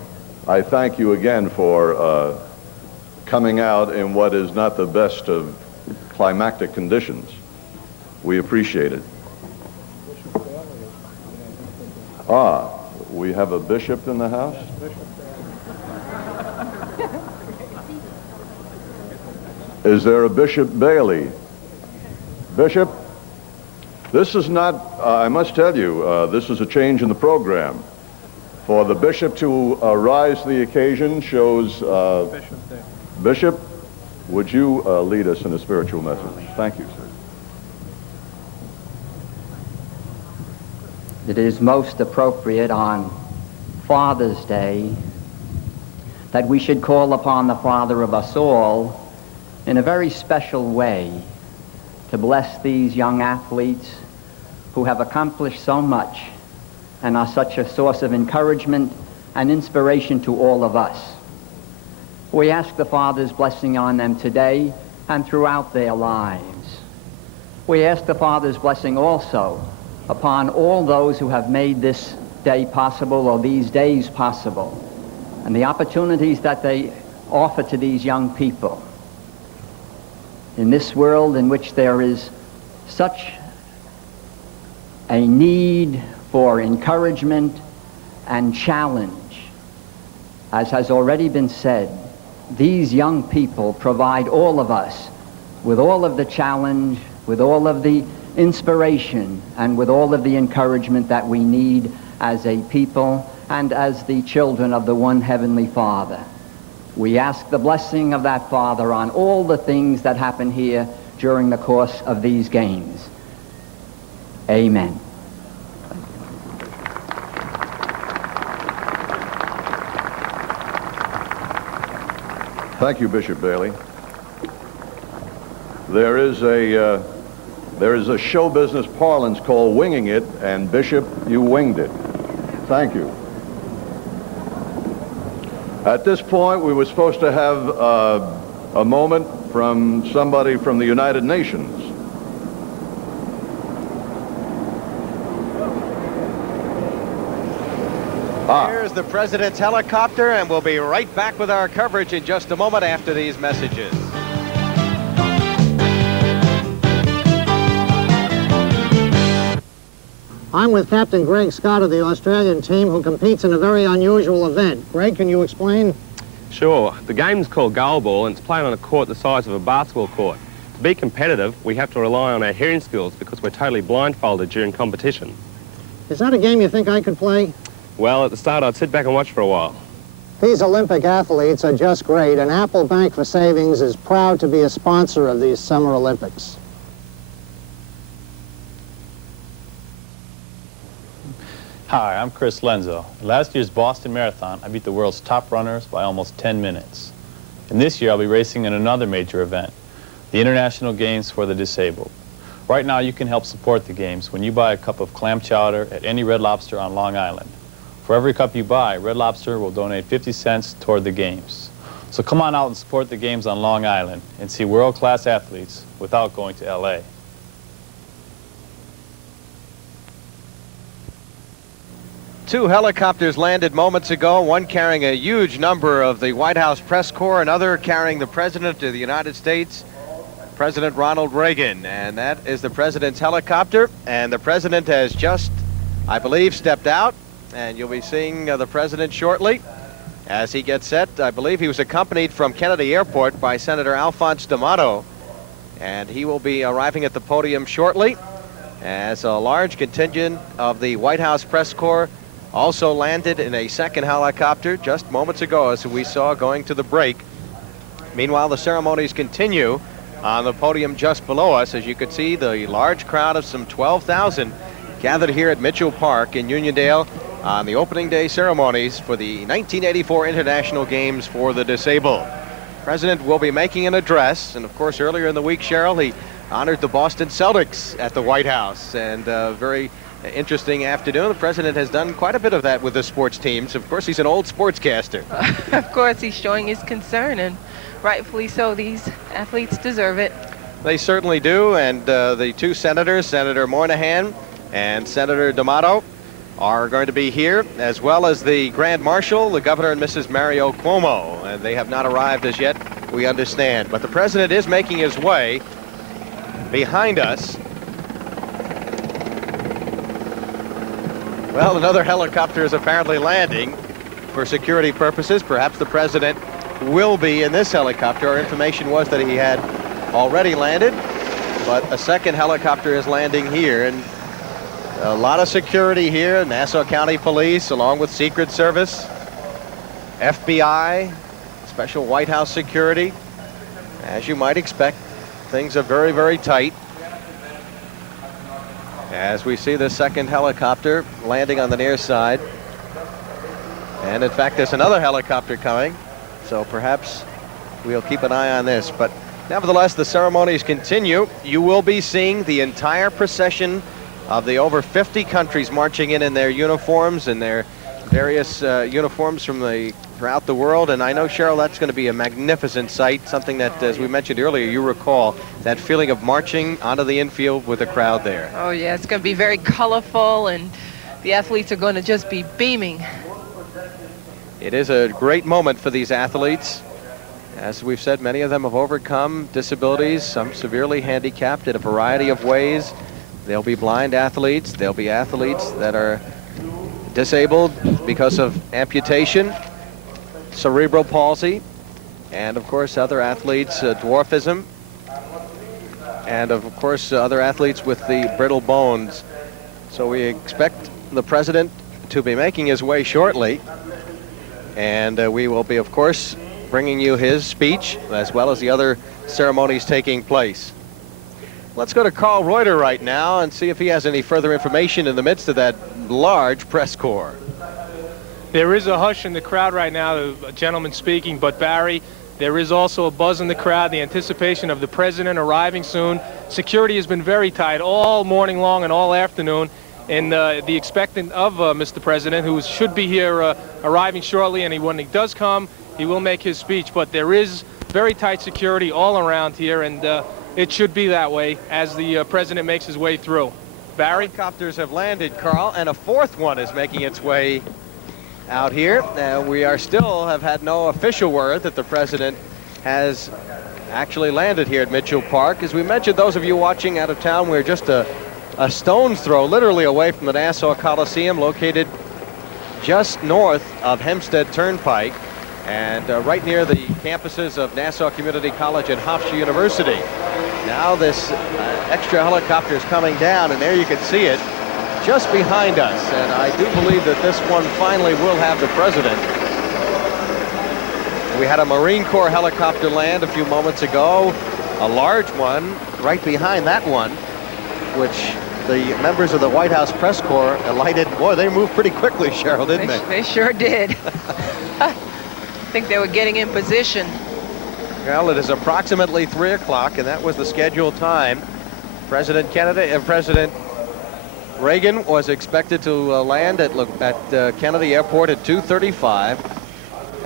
I thank you again for coming out in what is not the best of climactic conditions. We appreciate it. Ah, we have a bishop in the house? Is there a Bishop Bailey? Bishop? This is not, I must tell you, this is a change in the program. For the bishop to rise to the occasion shows... Bishop, would you lead us in a spiritual message? Thank you, sir. It is most appropriate on Father's Day that we should call upon the Father of us all in a very special way to bless these young athletes who have accomplished so much and are such a source of encouragement and inspiration to all of us. We ask the Father's blessing on them today and throughout their lives. We ask the Father's blessing also upon all those who have made this day possible or these days possible and the opportunities that they offer to these young people. In this world in which there is such a need for encouragement and challenge, as has already been said, these young people provide all of us with all of the challenge, with all of the inspiration, and with all of the encouragement that we need as a people and as the children of the one Heavenly Father. We ask the blessing of that Father on all the things that happen here during the course of these games. Amen. Thank you, Bishop Bailey. There is a show business parlance called winging it, and Bishop, you winged it. Thank you. At this point, we were supposed to have a moment from somebody from the United Nations. Here's the President's helicopter, and we'll be right back with our coverage in just a moment after these messages. I'm with Captain Greg Scott of the Australian team, who competes in a very unusual event. Greg, can you explain? Sure. The game's called goalball, and it's played on a court the size of a basketball court. To be competitive, we have to rely on our hearing skills because we're totally blindfolded during competition. Is that a game you think I could play? Well, at the start, I'd sit back and watch for a while. These Olympic athletes are just great, and Apple Bank for Savings is proud to be a sponsor of these Summer Olympics. Hi, I'm Chris Lenzo. In last year's Boston Marathon, I beat the world's top runners by almost 10 minutes. And this year, I'll be racing in another major event, the International Games for the Disabled. Right now, you can help support the Games when you buy a cup of clam chowder at any Red Lobster on Long Island. For every cup you buy, Red Lobster will donate 50 cents toward the Games. So come on out and support the Games on Long Island and see world-class athletes without going to LA. Two helicopters landed moments ago, one carrying a huge number of the White House press corps, another carrying the President of the United States, President Ronald Reagan. And that is the President's helicopter, and the President has just, I believe, stepped out, and you'll be seeing the President shortly as he gets set. I believe he was accompanied from Kennedy Airport by Senator Alphonse D'Amato, and he will be arriving at the podium shortly as a large contingent of the White House press corps also landed in a second helicopter just moments ago, as we saw going to the break. Meanwhile, the ceremonies continue on the podium just below us. As you can see, the large crowd of some 12,000 gathered here at Mitchell Park in Uniondale on the opening day ceremonies for the 1984 International Games for the Disabled. The President will be making an address, and of course earlier in the week, Cheryl, he honored the Boston Celtics at the White House, and very interesting afternoon. The President has done quite a bit of that with the sports teams. Of course, he's an old sportscaster. Of course, he's showing his concern, and rightfully so. These athletes deserve it. They certainly do, and the two senators, Senator Moynihan and Senator D'Amato, are going to be here, as well as the Grand Marshal, the Governor and Mrs. Mario Cuomo, and they have not arrived as yet, we understand. But the President is making his way behind us. Well, another helicopter is apparently landing for security purposes. Perhaps the President will be in this helicopter. Our information was that he had already landed, but a second helicopter is landing here, and a lot of security here. Nassau County Police, along with Secret Service, FBI, special White House security. As you might expect, things are very, very tight. As we see the second helicopter landing on the near side. And in fact, there's another helicopter coming, so perhaps we'll keep an eye on this. But nevertheless, the ceremonies continue. You will be seeing the entire procession of the over 50 countries marching in their uniforms and their various uniforms from throughout the world. And I know, Cheryl, that's going to be a magnificent sight, something that, as we mentioned earlier, you recall that feeling of marching onto the infield with the crowd there. Oh yeah, it's going to be very colorful, and the athletes are going to just be beaming. It is a great moment for these athletes. As we've said, many of them have overcome disabilities, some severely handicapped in a variety of ways. They'll be blind athletes. They'll be athletes that are disabled because of amputation, cerebral palsy, and of course other athletes, dwarfism, and of course other athletes with the brittle bones. So we expect the President to be making his way shortly, and we will be, of course, bringing you his speech as well as the other ceremonies taking place. Let's go to Carl Reuter right now and see if he has any further information in the midst of that large press corps. There is a hush in the crowd right now, a gentleman speaking, but Barry, There is also a buzz in the crowd, the anticipation of the president arriving soon. Security has been very tight all morning long and all afternoon, and the expectant of Mr. President, who should be here arriving shortly, and when he does come, he will make his speech. But there is very tight security all around here, and it should be that way as the president makes his way through. Barry? Helicopters have landed, Carl, and a fourth one is making its way out here. We have had no official word that the president has actually landed here at Mitchell Park. As we mentioned, those of you watching out of town, we're just a stone's throw, literally away from the Nassau Coliseum, located just north of Hempstead Turnpike, and right near the campuses of Nassau Community College and Hofstra University. Now this extra helicopter is coming down, and there you can see it just behind us, and I do believe that this one finally will have the president. We had a Marine Corps helicopter land a few moments ago, a large one right behind that one, which the members of the White House press corps alighted. Boy, they moved pretty quickly, Cheryl, didn't they? They sure did. I think they were getting in position. Well, it is approximately 3 o'clock, and that was the scheduled time. President Reagan was expected to land at Kennedy Airport at 2:35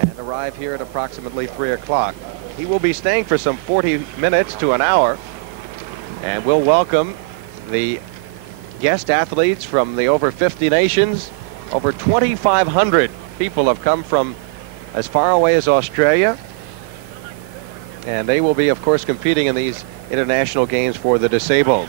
and arrive here at approximately 3 o'clock. He will be staying for some 40 minutes to an hour, and we'll welcome the guest athletes from the over 50 nations. Over 2,500 people have come from as far away as Australia, and they will be, of course, competing in these international games for the disabled.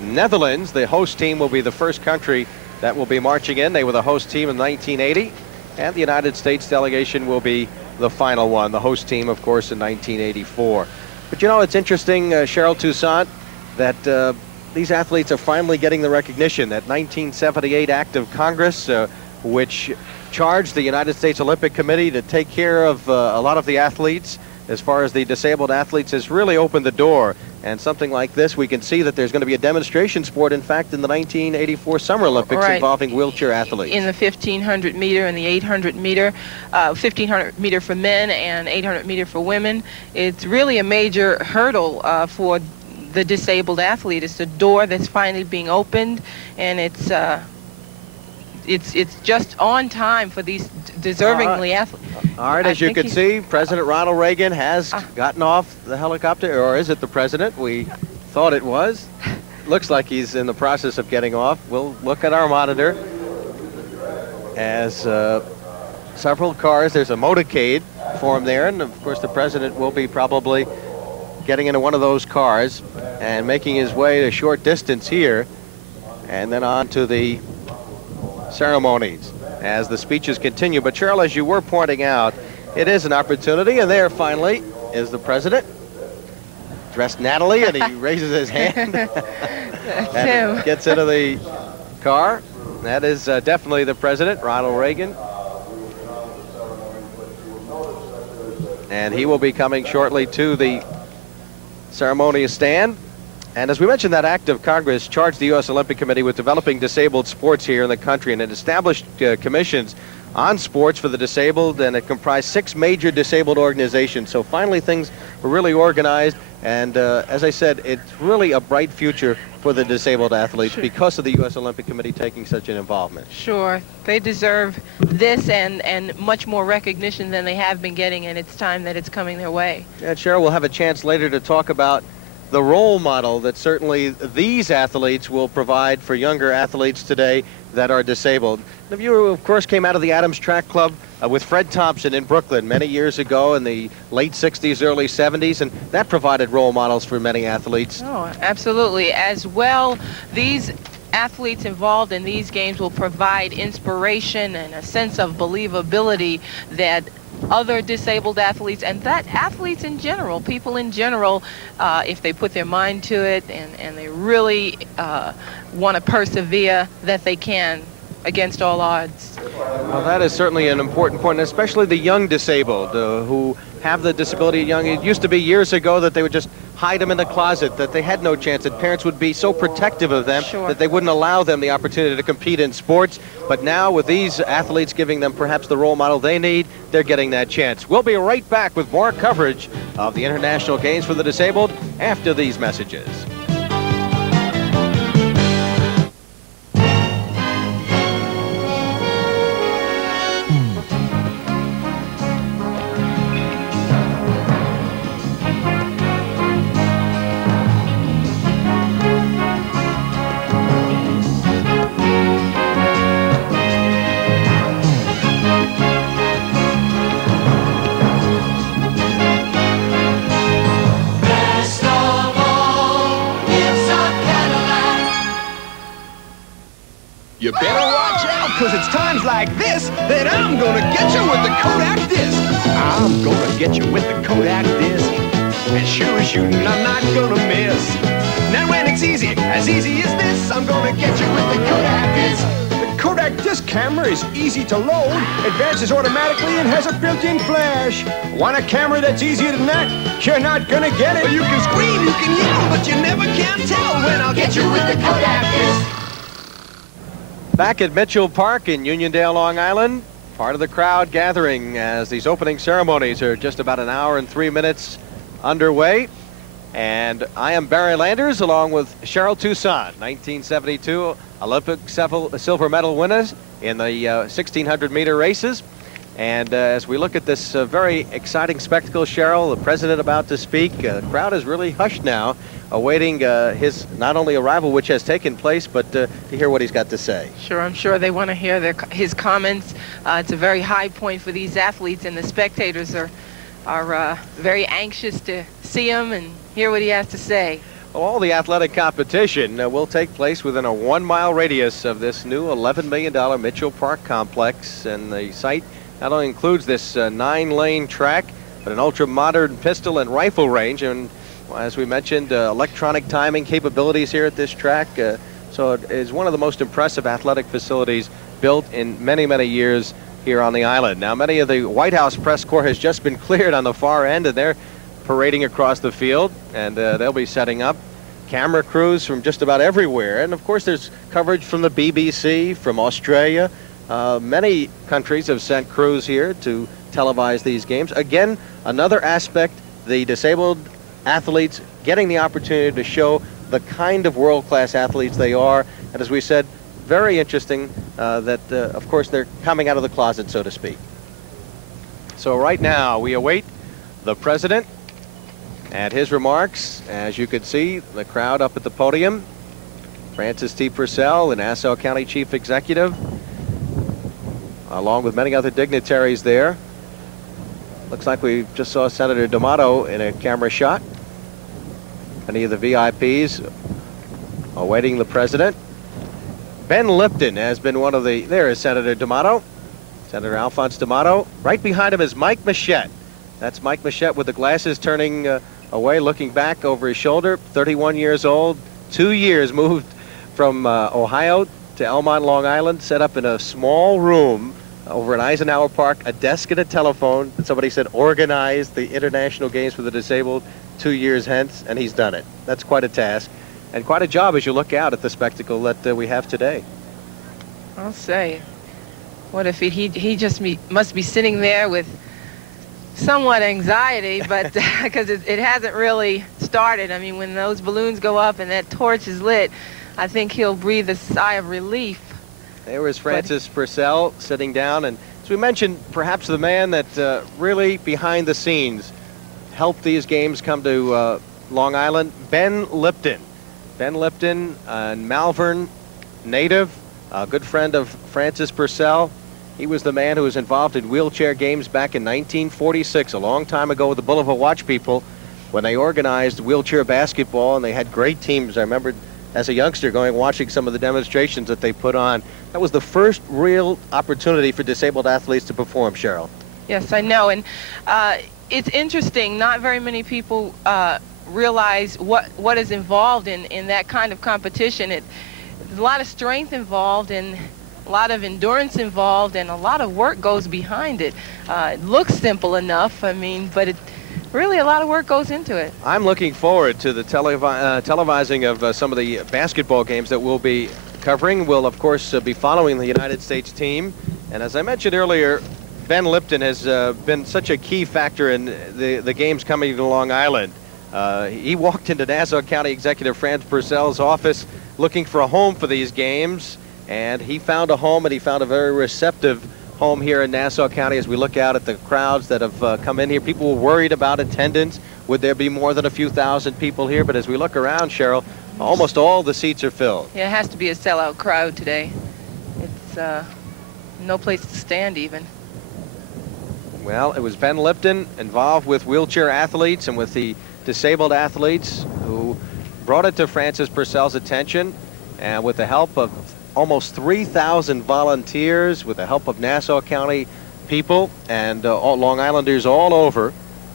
Netherlands, the host team, will be the first country that will be marching in. They were the host team in 1980, and the United States delegation will be the final one, the host team, of course, in 1984. But you know, it's interesting, Cheryl Toussaint, that these athletes are finally getting the recognition. That 1978 act of Congress, which charged the United States Olympic Committee to take care of a lot of the athletes, as far as the disabled athletes, has really opened the door. And something like this, we can see that there's going to be a demonstration sport, in fact, in the 1984 Summer Olympics involving wheelchair athletes. In the 1,500 meter and the 800 meter, 1,500 meter for men and 800 meter for women. It's really a major hurdle for the disabled athlete. It's a door that's finally being opened, and it's just on time for these deservingly athletes. All right, as you can see, President Ronald Reagan has gotten off the helicopter, or is it the president? We thought it was. Looks like he's in the process of getting off. We'll look at our monitor as several cars, there's a motorcade for him there, and of course the president will be probably getting into one of those cars and making his way a short distance here, and then on to the ceremonies as the speeches continue. But Cheryl, as you were pointing out, it is an opportunity, and there finally is the president, dressed nattily, and he raises his hand and gets into the car. That is definitely the president, Ronald Reagan, and he will be coming shortly to the ceremonious stand. And as we mentioned, that act of Congress charged the U.S. Olympic Committee with developing disabled sports here in the country, and it established commissions on sports for the disabled, and it comprised 6 major disabled organizations. So finally things were really organized, and as I said, it's really a bright future for the disabled athletes because of the U.S. Olympic Committee taking such an involvement. Sure, they deserve this and much more recognition than they have been getting, and it's time that it's coming their way. And Cheryl, we'll have a chance later to talk about the role model that certainly these athletes will provide for younger athletes today that are disabled. The viewer, of course, came out of the Adams Track Club with Fred Thompson in Brooklyn many years ago in the late 60s, early 70s, and that provided role models for many athletes. Oh, absolutely. As well, these athletes involved in these games will provide inspiration and a sense of believability that other disabled athletes, and that athletes in general, people in general, if they put their mind to it and they really want to persevere, that they can against all odds. Well, that is certainly an important point, especially the young disabled who have the disability young. It used to be years ago that they would just hide them in the closet, that they had no chance, that parents would be so protective of them that they wouldn't allow them the opportunity to compete in sports. But now with these athletes giving them perhaps the role model they need, they're getting that chance. We'll be right back with more coverage of the International Games for the Disabled after these messages. You better watch out, because it's times like this that I'm gonna get you with the Kodak disc. I'm gonna get you with the Kodak disc. And sure as shooting, I'm not gonna miss. Now when it's easy as this, I'm gonna get you with the Kodak disc. The Kodak disc camera is easy to load, advances automatically, and has a built-in flash. Want a camera that's easier than that? You're not gonna get it. You can scream, you can yell, but you never can tell when I'll get you with the Kodak disc. Back at Mitchell Park in Uniondale, Long Island, part of the crowd gathering as these opening ceremonies are just about an hour and 3 minutes underway. And I am Barry Landers along with Cheryl Toussaint, 1972 Olympic silver medal winners in the 1600-meter races. And as we look at this very exciting spectacle, Cheryl, the president about to speak, the crowd is really hushed now, awaiting his not only arrival, which has taken place, but to hear what he's got to say. Sure, I'm sure they want to hear his comments. It's a very high point for these athletes, and the spectators are very anxious to see him and hear what he has to say. Well, all the athletic competition will take place within a 1-mile radius of this new $11 million Mitchell Park complex, and the site not only includes this 9-lane track, but an ultra-modern pistol and rifle range, and as we mentioned, electronic timing capabilities here at this track. So it is one of the most impressive athletic facilities built in many, many years here on the island. Now, many of the White House press corps has just been cleared on the far end, and they're parading across the field, and they'll be setting up camera crews from just about everywhere. And of course, there's coverage from the BBC, from Australia. Many countries have sent crews here to televise these games. Again, another aspect, the disabled athletes getting the opportunity to show the kind of world-class athletes they are. And as we said, very interesting that, of course, they're coming out of the closet, so to speak. So right now, we await the president and his remarks. As you can see, the crowd up at the podium. Francis T. Purcell, the Nassau County Chief Executive, along with many other dignitaries there. Looks like we just saw Senator D'Amato in a camera shot. Many of the VIPs awaiting the president. Ben Lipton has been one of the, there is Senator D'Amato, Senator Alphonse D'Amato. Right behind him is Mike Machette. That's Mike Machette with the glasses turning away, looking back over his shoulder, 31 years old, 2 years moved from Ohio to Elmont, Long Island, set up in a small room over in Eisenhower Park, a desk and a telephone. Somebody said organize the International Games for the Disabled 2 years hence, and he's done it. That's quite a task and quite a job as you look out at the spectacle that we have today. I'll say, what if he just must be sitting there with somewhat anxiety, but because it hasn't really started. I mean, when those balloons go up and that torch is lit, I think he'll breathe a sigh of relief. There was Francis Purcell sitting down, and as we mentioned, perhaps the man that really behind the scenes helped these games come to Long Island, Ben Lipton. Ben Lipton, a Malvern native, a good friend of Francis Purcell. He was the man who was involved in wheelchair games back in 1946, a long time ago with the Boulevard Watch people, when they organized wheelchair basketball, and they had great teams. I remember as a youngster going watching some of the demonstrations that they put on. That was the first real opportunity for disabled athletes to perform, Cheryl. Yes, I know, and it's interesting. Not very many people realize what is involved in that kind of competition. There's a lot of strength involved, and a lot of endurance involved, and a lot of work goes behind it. It looks simple enough, I mean, but really a lot of work goes into it. I'm looking forward to the televising of some of the basketball games that we'll be covering. We'll, of course, be following the United States team. And as I mentioned earlier, Ben Lipton has been such a key factor in the games coming to Long Island. He walked into Nassau County Executive Franz Purcell's office looking for a home for these games, and he found a home, and he found a very receptive home here in Nassau County. As we look out at the crowds that have come in here, people were worried about attendance. Would there be more than a few thousand people here? But as we look around, Cheryl, almost all the seats are filled. Yeah, it has to be a sellout crowd today. It's no place to stand even. Well, it was Ben Lipton involved with wheelchair athletes and with the disabled athletes who brought it to Francis Purcell's attention, and with the help of almost 3,000 volunteers, with the help of Nassau County people and Long Islanders all over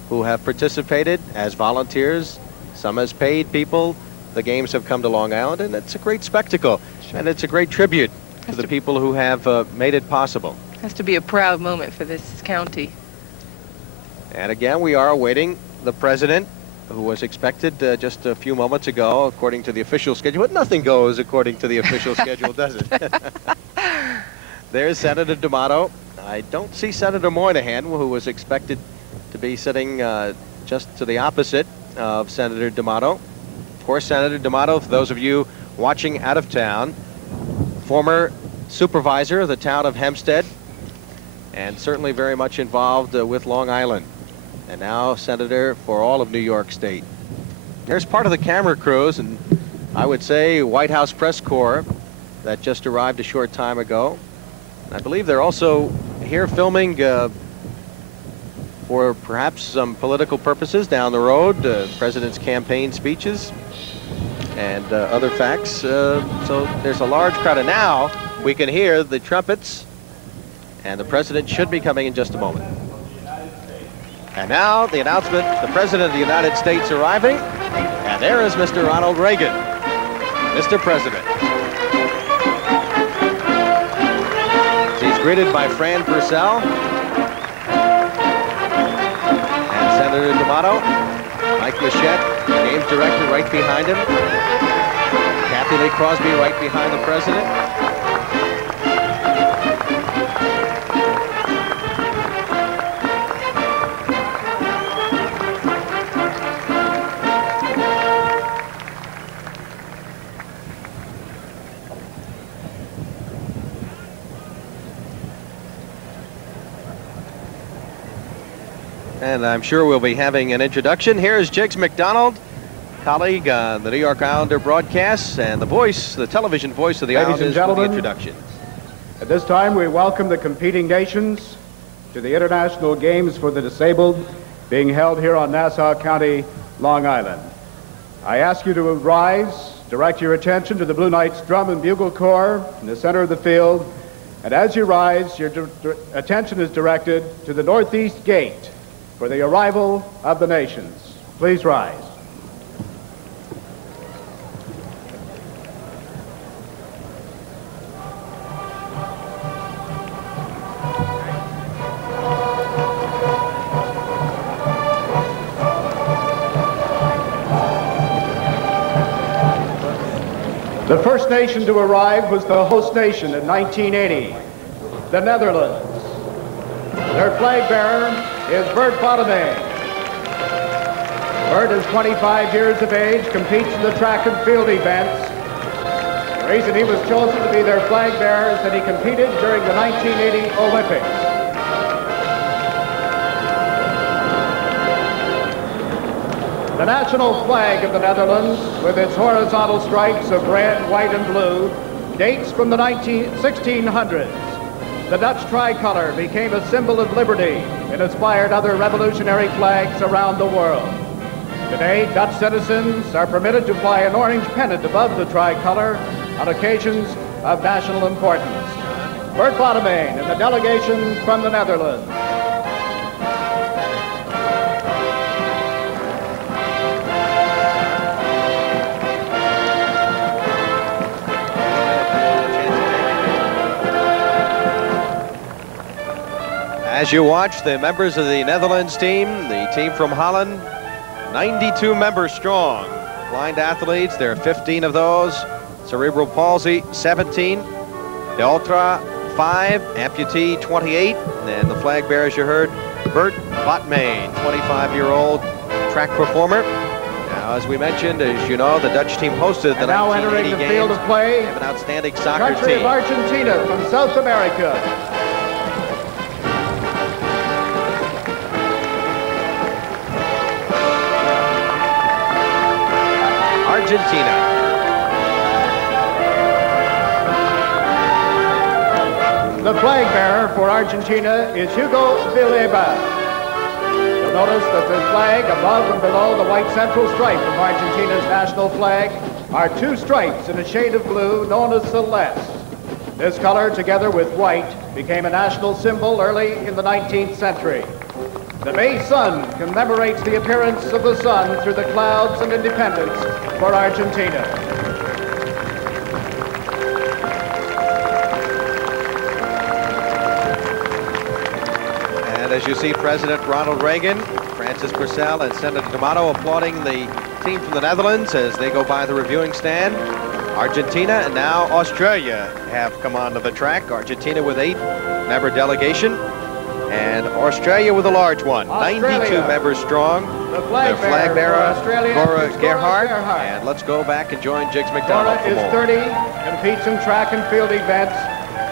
who have participated as volunteers, some as paid people. The games have come to Long Island, and it's a great spectacle, and it's a great tribute to the people who have made it possible. Has to be a proud moment for this county. And again, we are awaiting the president, who was expected just a few moments ago, according to the official schedule. But nothing goes according to the official schedule, does it? There's Senator D'Amato. I don't see Senator Moynihan, who was expected to be sitting just to the opposite of Senator D'Amato. Of course, Senator D'Amato, for those of you watching out of town, former supervisor of the town of Hempstead, and certainly very much involved with Long Island, and now senator for all of New York State. There's part of the camera crews, and I would say White House press corps that just arrived a short time ago. And I believe they're also here filming for perhaps some political purposes down the road, president's campaign speeches and other facts. So there's a large crowd, and now we can hear the trumpets, and the president should be coming in just a moment. And now the announcement, the President of the United States arriving, and there is Mr. Ronald Reagan, Mr. President. He's greeted by Fran Purcell and Senator D'Amato, Mike Machette, Games Director, right behind him, Kathy Lee Crosby right behind the President. And I'm sure we'll be having an introduction. Here's Jiggs McDonald, colleague on the New York Islander broadcasts, and the voice, the television voice of the Islanders for the introduction. At this time, we welcome the competing nations to the International Games for the Disabled being held here on Nassau County, Long Island. I ask you to rise, direct your attention to the Blue Knights Drum and Bugle Corps in the center of the field, and as you rise, your attention is directed to the Northeast Gate for the arrival of the nations. Please rise. The first nation to arrive was the host nation in 1980, the Netherlands. Their flag bearer is Bert Bottomay. Bert is 25 years of age, competes in the track and field events. The reason he was chosen to be their flag bearer is that he competed during the 1980 Olympics. The national flag of the Netherlands, with its horizontal stripes of red, white, and blue, dates from the 1600s. The Dutch tricolor became a symbol of liberty and inspired other revolutionary flags around the world. Today, Dutch citizens are permitted to fly an orange pennant above the tricolor on occasions of national importance. Bert Bottomay and the delegation from the Netherlands. As you watch, the members of the Netherlands team, the team from Holland, 92 members strong. Blind athletes, there are 15 of those. Cerebral palsy, 17. The ultra, 5. Amputee, 28. And the flag bearer, as you heard, Bert Botmane, 25-year-old track performer. Now, as we mentioned, as you know, the Dutch team hosted the 1980 the Games. field of play, They have an outstanding soccer country team. of Argentina from South America. Argentina. The flag bearer for Argentina is Hugo Vileba. You'll notice that the flag above and below the white central stripe of Argentina's national flag are two stripes in a shade of blue known as celeste. This color, together with white, became a national symbol early in the 19th century. The May sun commemorates the appearance of the sun through the clouds and independence for Argentina. And as you see, President Ronald Reagan, Francis Purcell, and Senator D'Amato applauding the team from the Netherlands as they go by the reviewing stand. Argentina and now Australia have come onto the track. Argentina with 8-member delegation, and Australia with a large one, Australia. 92 members strong. The flag bearer, Dora is Gerhardt. And let's go back and join Jigs Dora McDonald for is more. 30, competes in track and field events.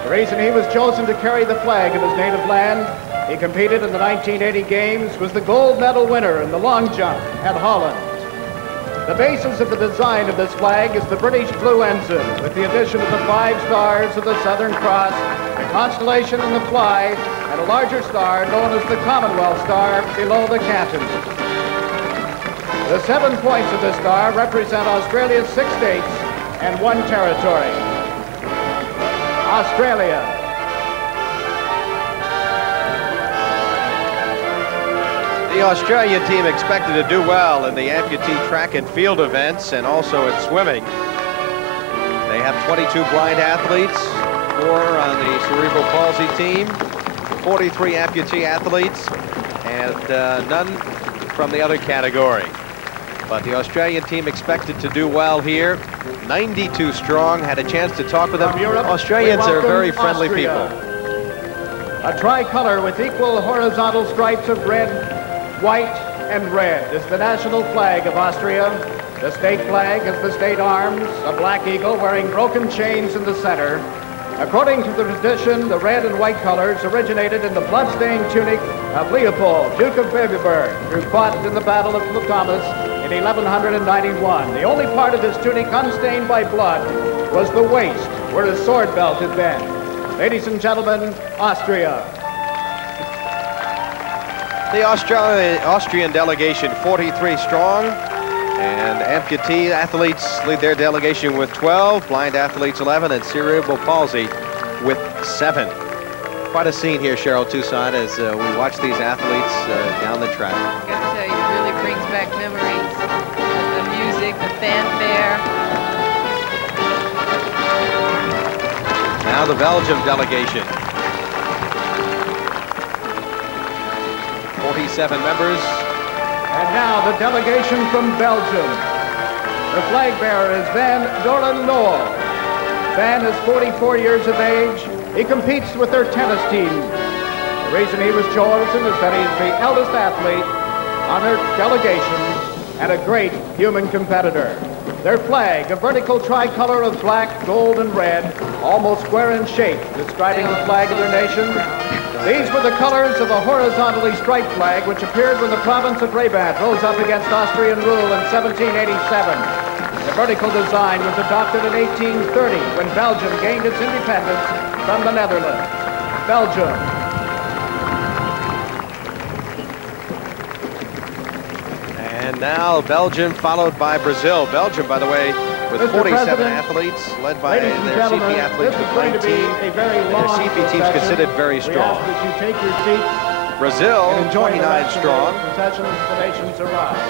The reason he was chosen to carry the flag of his native land, he competed in the 1980 Games, was the gold medal winner in the long jump at Holland. The basis of the design of this flag is the British blue ensign, with the addition of the 5 stars of the Southern Cross, the constellation in the fly, and a larger star known as the Commonwealth Star below the canton. The 7 points of this star represent Australia's 6 states and 1 territory. Australia. The Australian team expected to do well in the amputee track and field events and also in swimming. They have 22 blind athletes, 4 on the cerebral palsy team, 43 amputee athletes, and none from the other category. But the Australian team expected to do well here. 92 strong, had a chance to talk with them. Australians are very friendly people. A tricolor with equal horizontal stripes of red, white, and red is the national flag of Austria. The state flag is the state arms, a black eagle wearing broken chains in the center. According to the tradition, the red and white colors originated in the blood-stained tunic of Leopold, Duke of Bavaria, who fought in the Battle of Thomas in 1191. The only part of his tunic unstained by blood was the waist, where his sword belt had been. Ladies and gentlemen, Austria. The Austrian delegation, 43 strong, and amputee athletes lead their delegation with 12, blind athletes 11, and cerebral palsy with 7. Quite a scene here, Cheryl Toussaint, as we watch these athletes down the track. I gotta tell you, it really brings back memories. The music, the fanfare. Now the Belgium delegation. 47 members. And now the delegation from Belgium. The flag bearer is Van Doorn-Noel. Van is 44 years of age. He competes with their tennis team. The reason he was chosen is that he is the eldest athlete on their delegation and a great human competitor. Their flag, a vertical tricolor of black, gold, and red, almost square in shape, describing the flag of their nation. These were the colors of a horizontally striped flag which appeared when the province of Brabant rose up against Austrian rule in 1787. The vertical design was adopted in 1830 when Belgium gained its independence from the Netherlands. Belgium. And now Belgium followed by Brazil. Belgium, by the way, with Mr. 47 President, athletes, led by ladies and their gentlemen, CP athletes this is with going to 19. be a very And their long CP team's procession. considered very We strong. ask that you take your seats Brazil, and enjoy the 29 rest of the strong. procession as the nations arrive.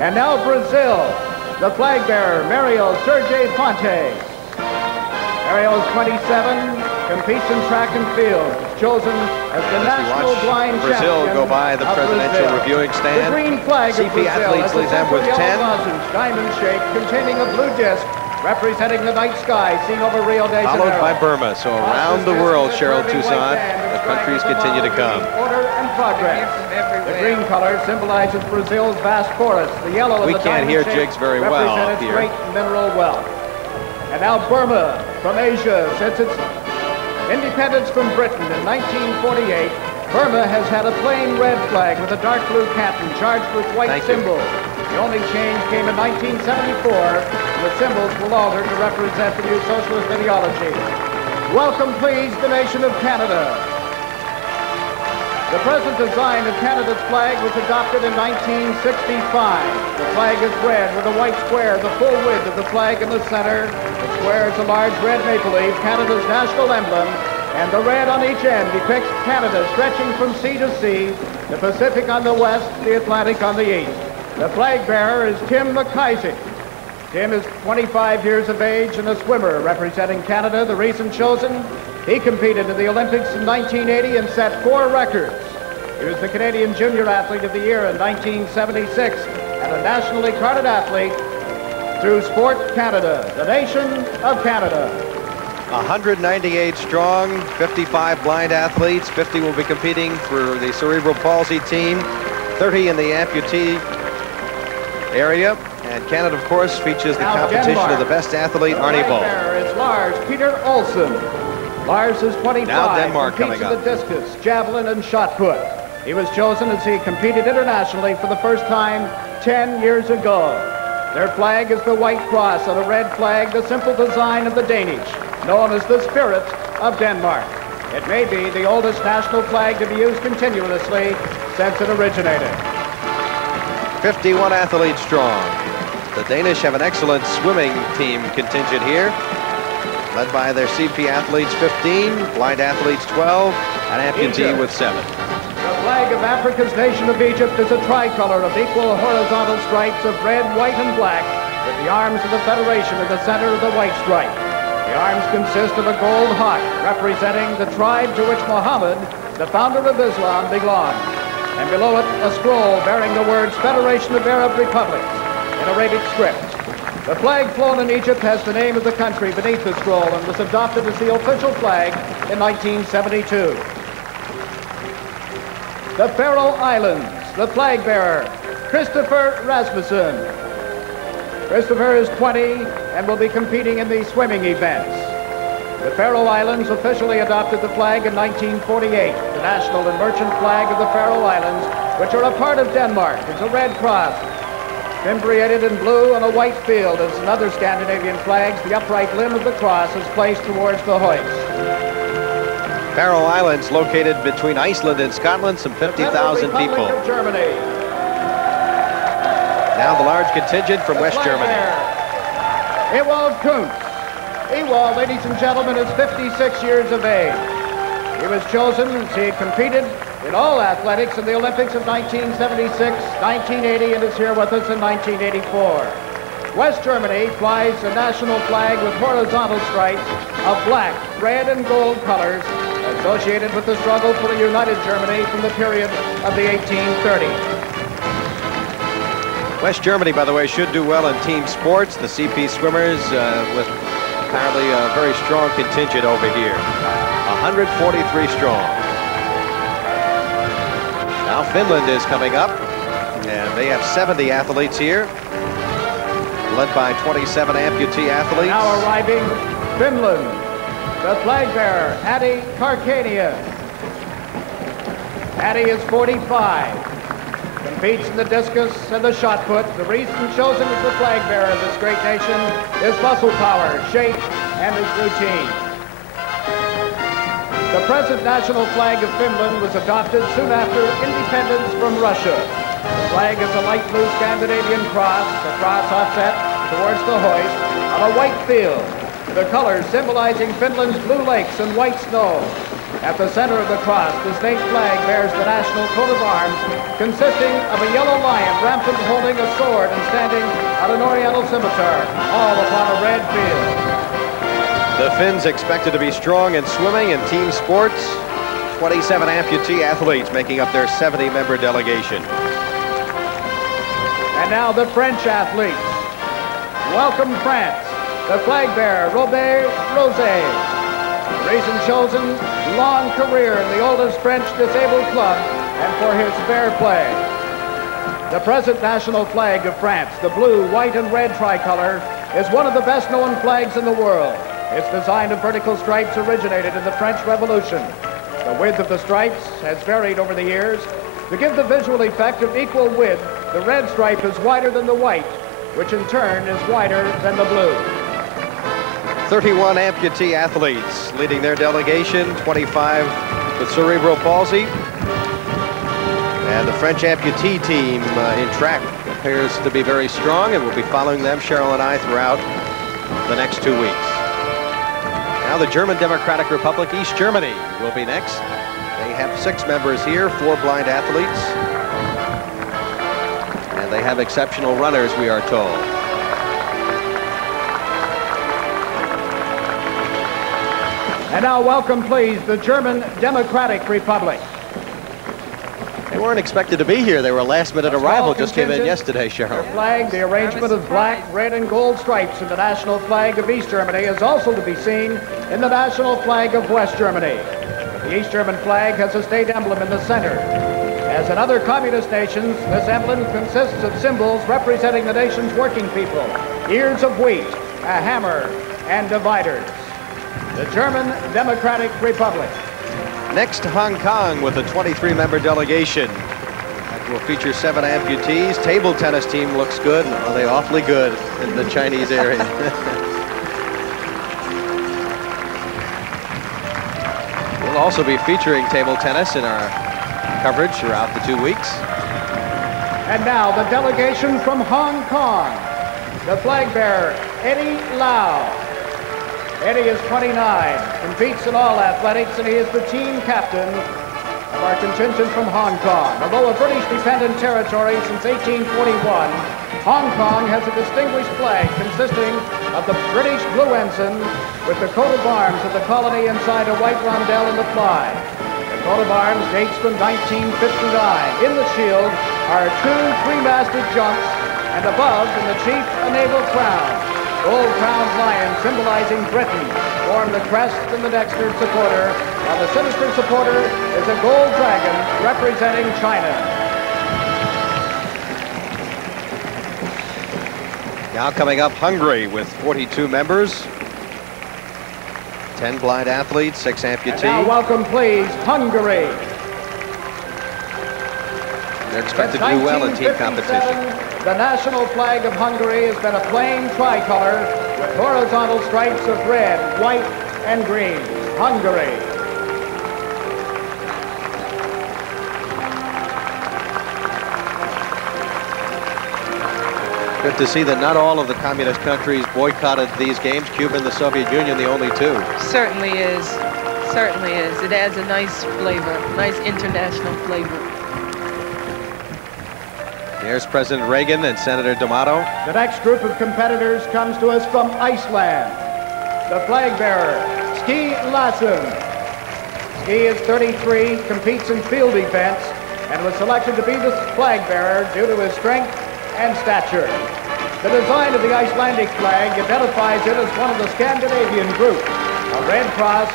And now Brazil, the flag bearer, Mario Sergei Ponte. Mario is 27. competes in track and field. It's chosen as the national blind Brazil champion go by the of presidential Brazil. reviewing stand. The green flag of CP Brazil athletes has a lead them with central 10. yellow lozenge, diamond shape, containing a blue disc representing the night sky seen over Rio de Janeiro. Followed by Burma. So around the world, Cheryl Toussaint, the countries continue to come. Order and progress. The green color symbolizes Brazil's vast forests. The yellow and We the can't diamond hear shape jigs very well represent up its here. great mineral wealth. And now Burma from Asia. Since its independence from Britain in 1948, Burma has had a plain red flag with a dark blue canton charged with white symbols. The only change came in 1974, and the symbols were altered to represent the new socialist ideology. Welcome, please, the nation of Canada. The present design of Canada's flag was adopted in 1965. The flag is red with a white square, the full width of the flag in the center. The square is a large red maple leaf, Canada's national emblem, and the red on each end depicts Canada stretching from sea to sea, the Pacific on the west, the Atlantic on the east. The flag bearer is Tim McIsaac. Tim is 25 years of age and a swimmer representing Canada, the reason chosen. He competed in the Olympics in 1980 and set 4 records. He was the Canadian Junior Athlete of the Year in 1976 and a nationally carded athlete through Sport Canada, the nation of Canada. 198 strong, 55 blind athletes, 50 will be competing for the cerebral palsy team, 30 in the amputee area, and Canada, of course, features the competition of the best athlete, Arnie Ball. There is Lars Peter Olsen. Lars is 25, Now Denmark competes coming in the discus, javelin, and shot put. He was chosen as he competed internationally for the first time 10 years ago. Their flag is the white cross on a red flag, the simple design of the Danish, known as the Spirit of Denmark. It may be the oldest national flag to be used continuously since it originated. 51 athletes strong. The Danish have an excellent swimming team contingent here, led by their CP athletes 15, blind athletes 12, and amputee with 7. The flag of Africa's nation of Egypt is a tricolor of equal horizontal stripes of red, white, and black, with the arms of the Federation in the center of the white stripe. The arms consist of a gold hawk representing the tribe to which Muhammad, the founder of Islam, belonged. And below it, a scroll bearing the words Federation of Arab Republics in Arabic script. The flag flown in Egypt has the name of the country beneath the scroll and was adopted as the official flag in 1972. The Faroe Islands, the flag bearer, Christopher Rasmussen. Christopher is 20 and will be competing in the swimming events. The Faroe Islands officially adopted the flag in 1948, the national and merchant flag of the Faroe Islands, which are a part of Denmark. It's a red cross, fimbriated in blue on a white field. As in other Scandinavian flags, the upright limb of the cross is placed towards the hoist. Faroe Islands located between Iceland and Scotland, some 50,000 people. Of Germany. Now the large contingent from West Germany. Ewald Kuntz. Ewald, ladies and gentlemen, is 56 years of age. He was chosen as he competed in all athletics in the Olympics of 1976, 1980, and is here with us in 1984. West Germany flies a national flag with horizontal stripes of black, red, and gold colors associated with the struggle for a united Germany from the period of the 1830s. West Germany, by the way, should do well in team sports. The CP swimmers with apparently a very strong contingent over here. 143 strong. Now Finland is coming up, and they have 70 athletes here, led by 27 amputee athletes. Now arriving Finland, the flag bearer, Adi Karkania. Adi is 45. Competes in the discus and the shot put. The reason chosen as the flag bearer of this great nation is muscle power, shape, and his routine. The present national flag of Finland was adopted soon after independence from Russia. The flag is a light blue Scandinavian cross, the cross offset towards the hoist on a white field. The colors symbolizing Finland's blue lakes and white snow. At the center of the cross, the state flag bears the national coat of arms, consisting of a yellow lion rampant holding a sword and standing on an oriental scimitar, all upon a red field. The Finns expected to be strong in swimming and team sports. 27 amputee athletes making up their 70-member delegation. And now the French athletes. Welcome France, the flag bearer, Robert Rosé. Reason chosen, long career in the oldest French disabled club and for his fair play. The present national flag of France, the blue, white, and red tricolor, is one of the best-known flags in the world. Its design of vertical stripes originated in the French Revolution. The width of the stripes has varied over the years. To give the visual effect of equal width, the red stripe is wider than the white, which in turn is wider than the blue. 31 amputee athletes leading their delegation, 25 with cerebral palsy. And the French amputee team in track appears to be very strong, and we'll be following them, Cheryl and I, throughout the next 2 weeks. Now the German Democratic Republic, East Germany, will be next. They have 6 members here, 4 blind athletes. And they have exceptional runners, we are told. And now welcome, please, the German Democratic Republic. They weren't expected to be here. They were a last-minute arrival, just came in yesterday, Cheryl. The flag, the arrangement of black, red, and gold stripes in the national flag of East Germany is also to be seen in the national flag of West Germany. The East German flag has a state emblem in the center. As in other communist nations, this emblem consists of symbols representing the nation's working people, ears of wheat, a hammer, and dividers. The German Democratic Republic. Next, Hong Kong with a 23-member delegation. That will feature 7 amputees. Table tennis team looks good. Are they awfully good in the Chinese area? We'll also be featuring table tennis in our coverage throughout the 2 weeks. And now the delegation from Hong Kong. The flag bearer, Eddie Lau. Eddie is 29, competes in all athletics, and he is the team captain of our contingent from Hong Kong. Although a British-dependent territory since 1841, Hong Kong has a distinguished flag consisting of the British blue ensign with the coat of arms of the colony inside a white rondelle in the fly. The coat of arms dates from 1959. In the shield are 2 three-masted junks, and above, in the chief, a naval crown. Gold crowned lions symbolizing Britain form the crest and the dexter supporter, while the sinister supporter is a gold dragon representing China. Now coming up, Hungary with 42 members. 10 blind athletes, 6 amputees. And now welcome, please, Hungary. They're expected to do well in team competition. The national flag of Hungary has been a plain tricolor with horizontal stripes of red, white, and green. Hungary. Good to see that not all of the communist countries boycotted these games. Cuba and the Soviet Union, the only 2. Certainly is. Certainly is. It adds a nice flavor, nice international flavor. There's President Reagan and Senator D'Amato. The next group of competitors comes to us from Iceland. The flag bearer, Ski Larsson. Ski is 33, competes in field defense, and was selected to be the flag bearer due to his strength and stature. The design of the Icelandic flag identifies it as one of the Scandinavian group. A red cross,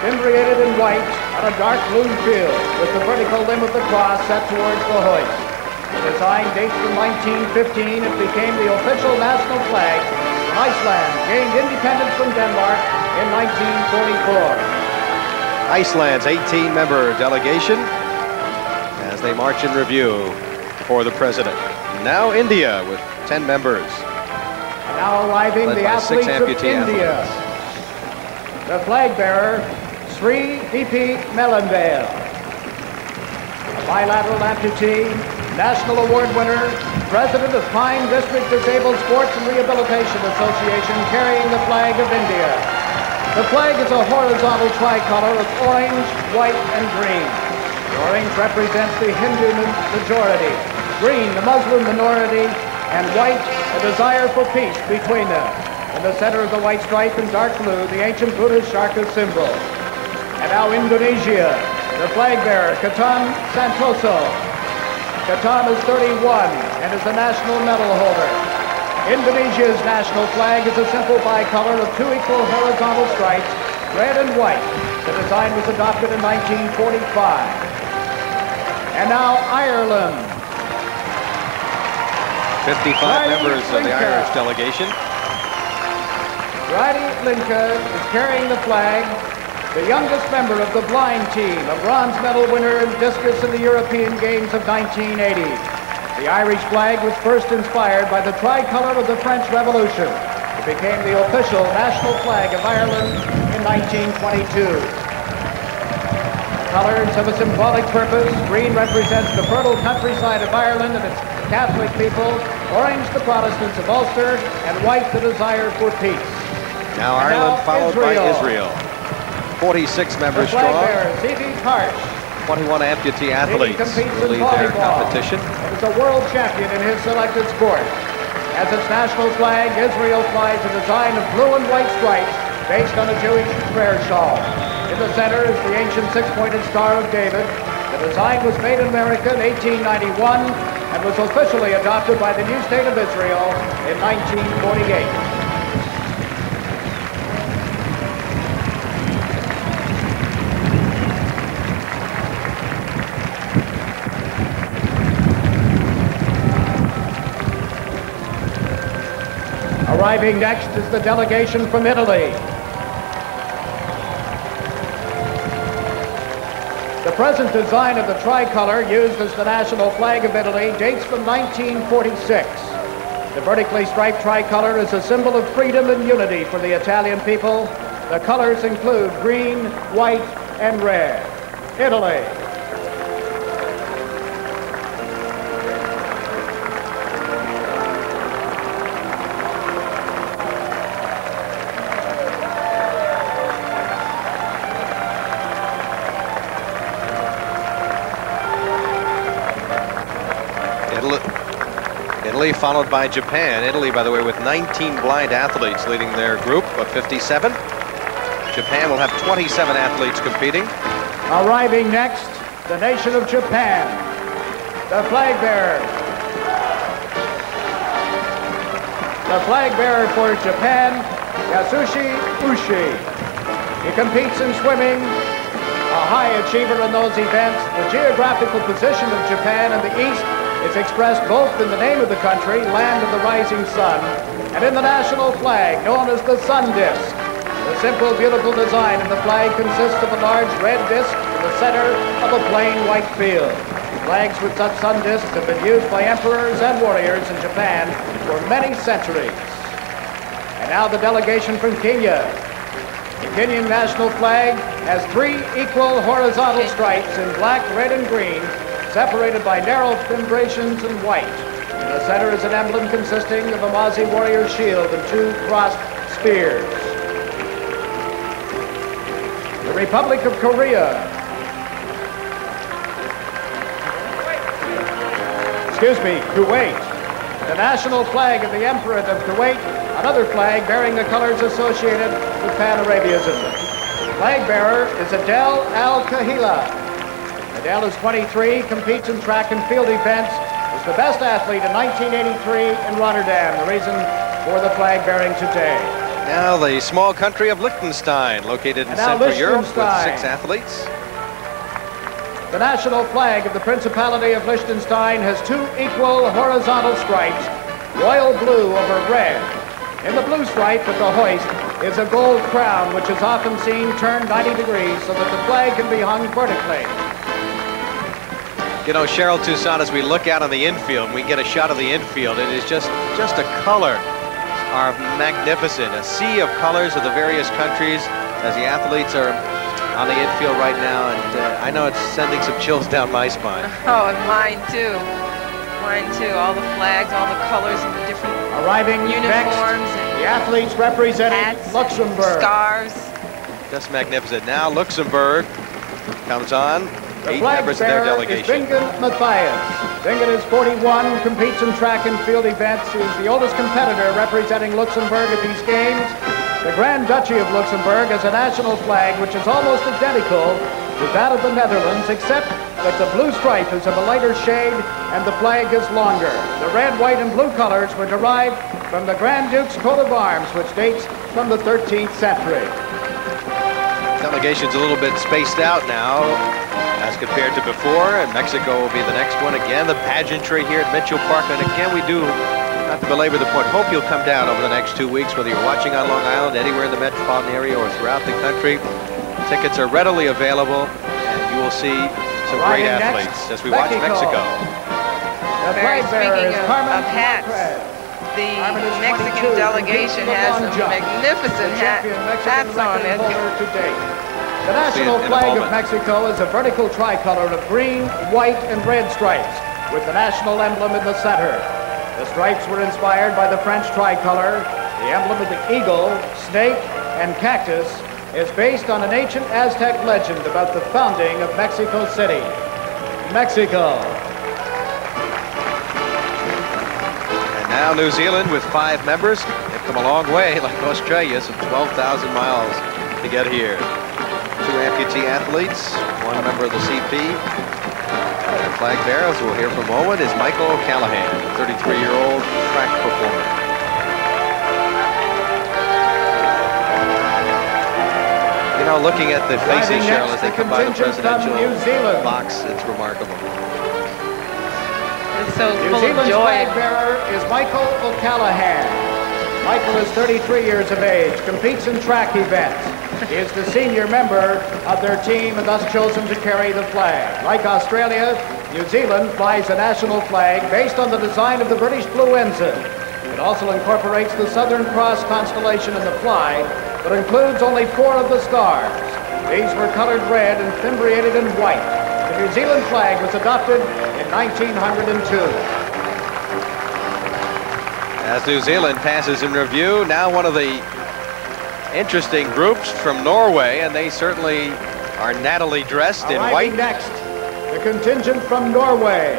imbricated in white, on a dark blue field, with the vertical limb of the cross set towards the hoist. The design dates from 1915. It became the official national flag when Iceland gained independence from Denmark in 1944. Iceland's 18-member delegation as they march in review for the president. Now India with 10 members. And now arriving the athletes of India. The flag bearer, Sri D.P. Mellanvale. A bilateral amputee, National Award winner, President of Pine District Disabled Sports and Rehabilitation Association, carrying the flag of India. The flag is a horizontal tricolor of orange, white, and green. The orange represents the Hindu majority, green the Muslim minority, and white a desire for peace between them. The the center of the white stripe in dark blue, the ancient Buddhist Shaka symbol. And now Indonesia, the flag bearer, Katan Santoso. Katan is 31 and is the national medal holder. Indonesia's national flag is a simple bicolor of two equal horizontal stripes, red and white. The design was adopted in 1945. And now Ireland. 55 members of the Irish delegation. Bridie Linka is carrying the flag, the youngest member of the blind team, a bronze medal winner in discus in the European Games of 1980. The Irish flag was first inspired by the tricolor of the French Revolution. It became the official national flag of Ireland in 1922. The colors have a symbolic purpose. Green represents the fertile countryside of Ireland and its Catholic people, orange the Protestants of Ulster, and white the desire for peace. Now Ireland followed by Israel. 46 members strong. The flag bearer, C.B. Karsh. 21 amputee athletes will lead their competition. He is a world champion in his selected sport. As its national flag, Israel flies a design of blue and white stripes based on a Jewish prayer shawl. In the center is the ancient six-pointed Star of David. The design was made in America in 1891 and was officially adopted by the new state of Israel in 1948. Arriving next is the delegation from Italy. The present design of the tricolor used as the national flag of Italy dates from 1946. The vertically striped tricolor is a symbol of freedom and unity for the Italian people. The colors include green, white, and red. Italy. Italy followed by Japan. Italy, by the way, with 19 blind athletes leading their group of 57. Japan will have 27 athletes competing. Arriving next, the nation of Japan. The flag bearer. The flag bearer for Japan, Yasushi Ushi. He competes in swimming, a high achiever in those events. The geographical position of Japan in the east is expressed both in the name of the country, Land of the Rising Sun, and in the national flag, known as the sun disk. The simple, beautiful design of the flag consists of a large red disk in the center of a plain white field. Flags with such sun disks have been used by emperors and warriors in Japan for many centuries. And now the delegation from Kenya. The Kenyan national flag has three equal horizontal stripes in black, red, and green, separated by narrow fimbriations in white. In the center is an emblem consisting of a Mozzie warrior shield and two crossed spears. The Republic of Korea. Excuse me, Kuwait. The national flag of the Emperor of Kuwait, another flag bearing the colors associated with Pan-Arabianism. Flag bearer is Adel Al-Kahila. Adele is 23, competes in track and field events, was the best athlete in 1983 in Rotterdam, the reason for the flag bearing today. Now the small country of Liechtenstein, located in Central Europe with 6 athletes. The national flag of the Principality of Liechtenstein has two equal horizontal stripes, royal blue over red. In the blue stripe at the hoist is a gold crown, which is often seen turned 90 degrees so that the flag can be hung vertically. You know, Cheryl Toussaint, as we look out on the infield, we get a shot of the infield. It is just a color are magnificent. A sea of colors of the various countries as the athletes are on the infield right now. And I know it's sending some chills down my spine. Oh, and mine too. Mine too. All the flags, all the colors and the different uniforms. Next, the athletes representing Luxembourg. Scarves. Just magnificent. Now Luxembourg comes on. 8 members of their delegation. Bingen Matthias. Bingen is 41, competes in track and field events. He is the oldest competitor representing Luxembourg at these games. The Grand Duchy of Luxembourg has a national flag which is almost identical to that of the Netherlands, except that the blue stripe is of a lighter shade and the flag is longer. The red, white, and blue colors were derived from the Grand Duke's coat of arms, which dates from the 13th century. Delegation's a little bit spaced out now as compared to before, and Mexico will be the next one. Again, the pageantry here at Mitchell Park, and again, we do, not to belabor the point, hope you'll come down over the next 2 weeks, whether you're watching on Long Island, anywhere in the metropolitan area, or throughout the country. Tickets are readily available, and you will see some great athletes as we watch Mexico. Speaking of hats, the Mexican delegation has some magnificent hats on it. The national flag of Mexico is a vertical tricolor of green, white, and red stripes, with the national emblem in the center. The stripes were inspired by the French tricolor. The emblem of the eagle, snake, and cactus is based on an ancient Aztec legend about the founding of Mexico City. Mexico. And now New Zealand with 5 members. They've come a long way, like Australia, some 12,000 miles to get here. 2 amputee athletes, 1 member of the CP. And flag bearer, as we'll hear from Owen, is Michael O'Callaghan, 33-year-old track performer. You know, looking at the faces, Cheryl, as they come by the presidential box, it's remarkable. It's so New full Zealand's of joy. flag bearer is Michael O'Callaghan. Michael is 33 years of age, competes in track events. He is the senior member of their team and thus chosen to carry the flag. Like Australia, New Zealand flies a national flag based on the design of the British blue ensign. It also incorporates the Southern Cross constellation in the fly, but includes only 4 of the stars. These were colored red and fimbriated in white. The New Zealand flag was adopted in 1902. As New Zealand passes in review, now one of the interesting groups from Norway, and they certainly are nattily dressed in white. Next, the contingent from Norway.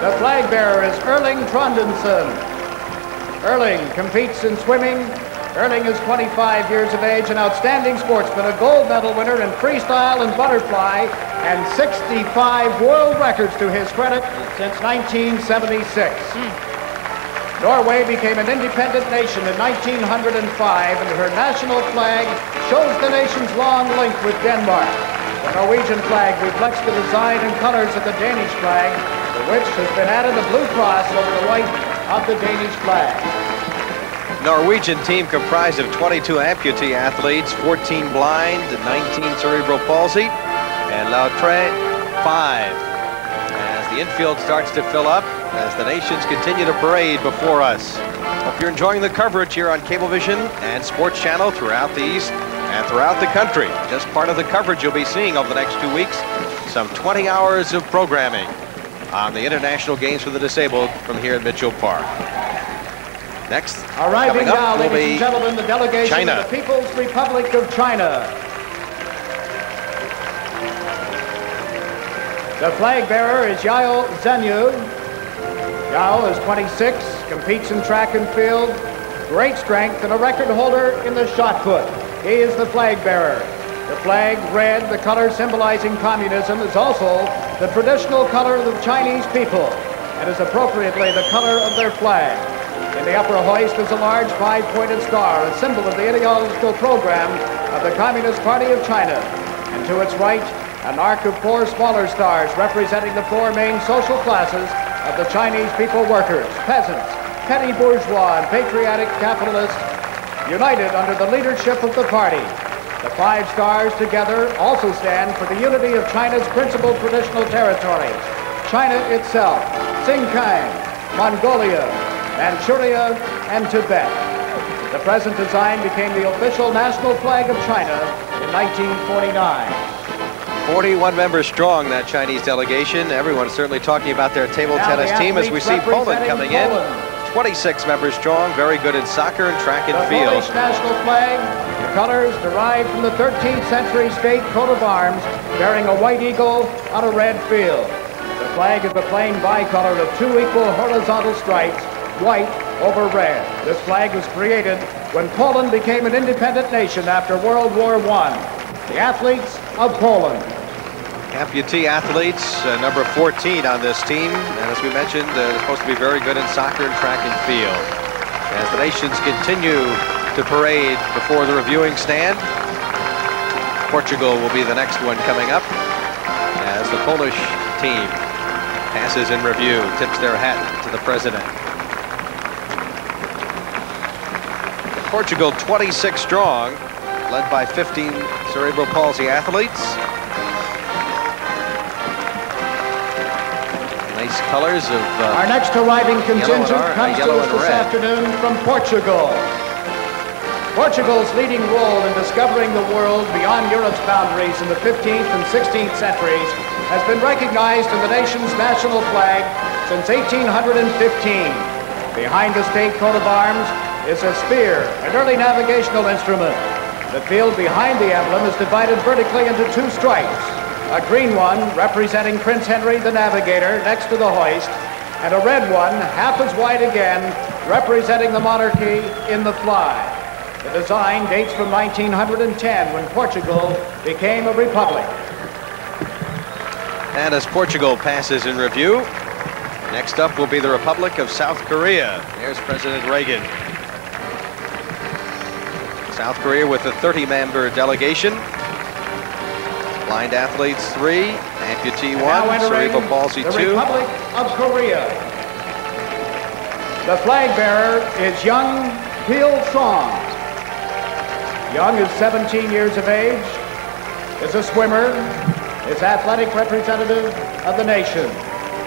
The flag bearer is Erling Trondensen. Erling competes in swimming. Erling is 25 years of age, an outstanding sportsman, a gold medal winner in freestyle and butterfly, and 65 world records to his credit since 1976. Norway became an independent nation in 1905, and her national flag shows the nation's long link with Denmark. The Norwegian flag reflects the design and colors of the Danish flag, to which has been added a blue cross over the white of the Danish flag. Norwegian team comprised of 22 amputee athletes, 14 blind, 19 cerebral palsy, and Lautre 5. As the infield starts to fill up, as the nations continue to parade before us. Hope you're enjoying the coverage here on Cablevision and Sports Channel throughout the East and throughout the country. Just part of the coverage you'll be seeing over the next 2 weeks. Some 20 hours of programming on the International Games for the Disabled from here at Mitchell Park. Next, arriving coming now, up will ladies be and gentlemen, the delegation China. of the People's Republic of China. The flag bearer is Yao Zhenyu. Yao is 26, competes in track and field, great strength, and a record holder in the shot put. He is the flag bearer. The flag, red, the color symbolizing communism, is also the traditional color of the Chinese people and is appropriately the color of their flag. In the upper hoist is a large 5-pointed star, a symbol of the ideological program of the Communist Party of China. And to its right, an arc of 4 smaller stars representing the 4 main social classes of the Chinese people workers, peasants, petty bourgeois, and patriotic capitalists, united under the leadership of the party. The 5 stars together also stand for the unity of China's principal traditional territories, China itself, Xinjiang, Mongolia, Manchuria, and Tibet. The present design became the official national flag of China in 1949. 41 members strong, that Chinese delegation. Everyone's certainly talking about their table tennis team as we see Poland coming in. 26 members strong, very good in soccer and track and the field. Polish national flag colors derived from the 13th century state coat of arms, bearing a white eagle on a red field. The flag is the plain bicolor of two equal horizontal stripes, white over red. This flag was created when Poland became an independent nation after World War I. The athletes of Poland. Amputee athletes, number 14 on this team, and as we mentioned, they're supposed to be very good in soccer and track and field. As the nations continue to parade before the reviewing stand, Portugal will be the next one coming up, as the Polish team passes in review, tips their hat to the president. Portugal 26 strong, led by 15 cerebral palsy athletes. Nice colors of our next arriving contingent comes to us this red. afternoon from Portugal. Portugal's leading role in discovering the world beyond Europe's boundaries in the 15th and 16th centuries has been recognized in the nation's national flag since 1815. Behind the state coat of arms is a spear, an early navigational instrument. The field behind the emblem is divided vertically into two stripes. A green one representing Prince Henry the Navigator next to the hoist, and a red one, half as wide again, representing the monarchy in the fly. The design dates from 1910 when Portugal became a republic. And as Portugal passes in review, next up will be the Republic of South Korea. There's President Reagan. South Korea with a 30-member delegation. Blind athletes 3, amputee 1, cerebral palsy 2. The Republic of Korea. The flag bearer is young Pil-song. Young is 17 years of age, is a swimmer, is athletic representative of the nation.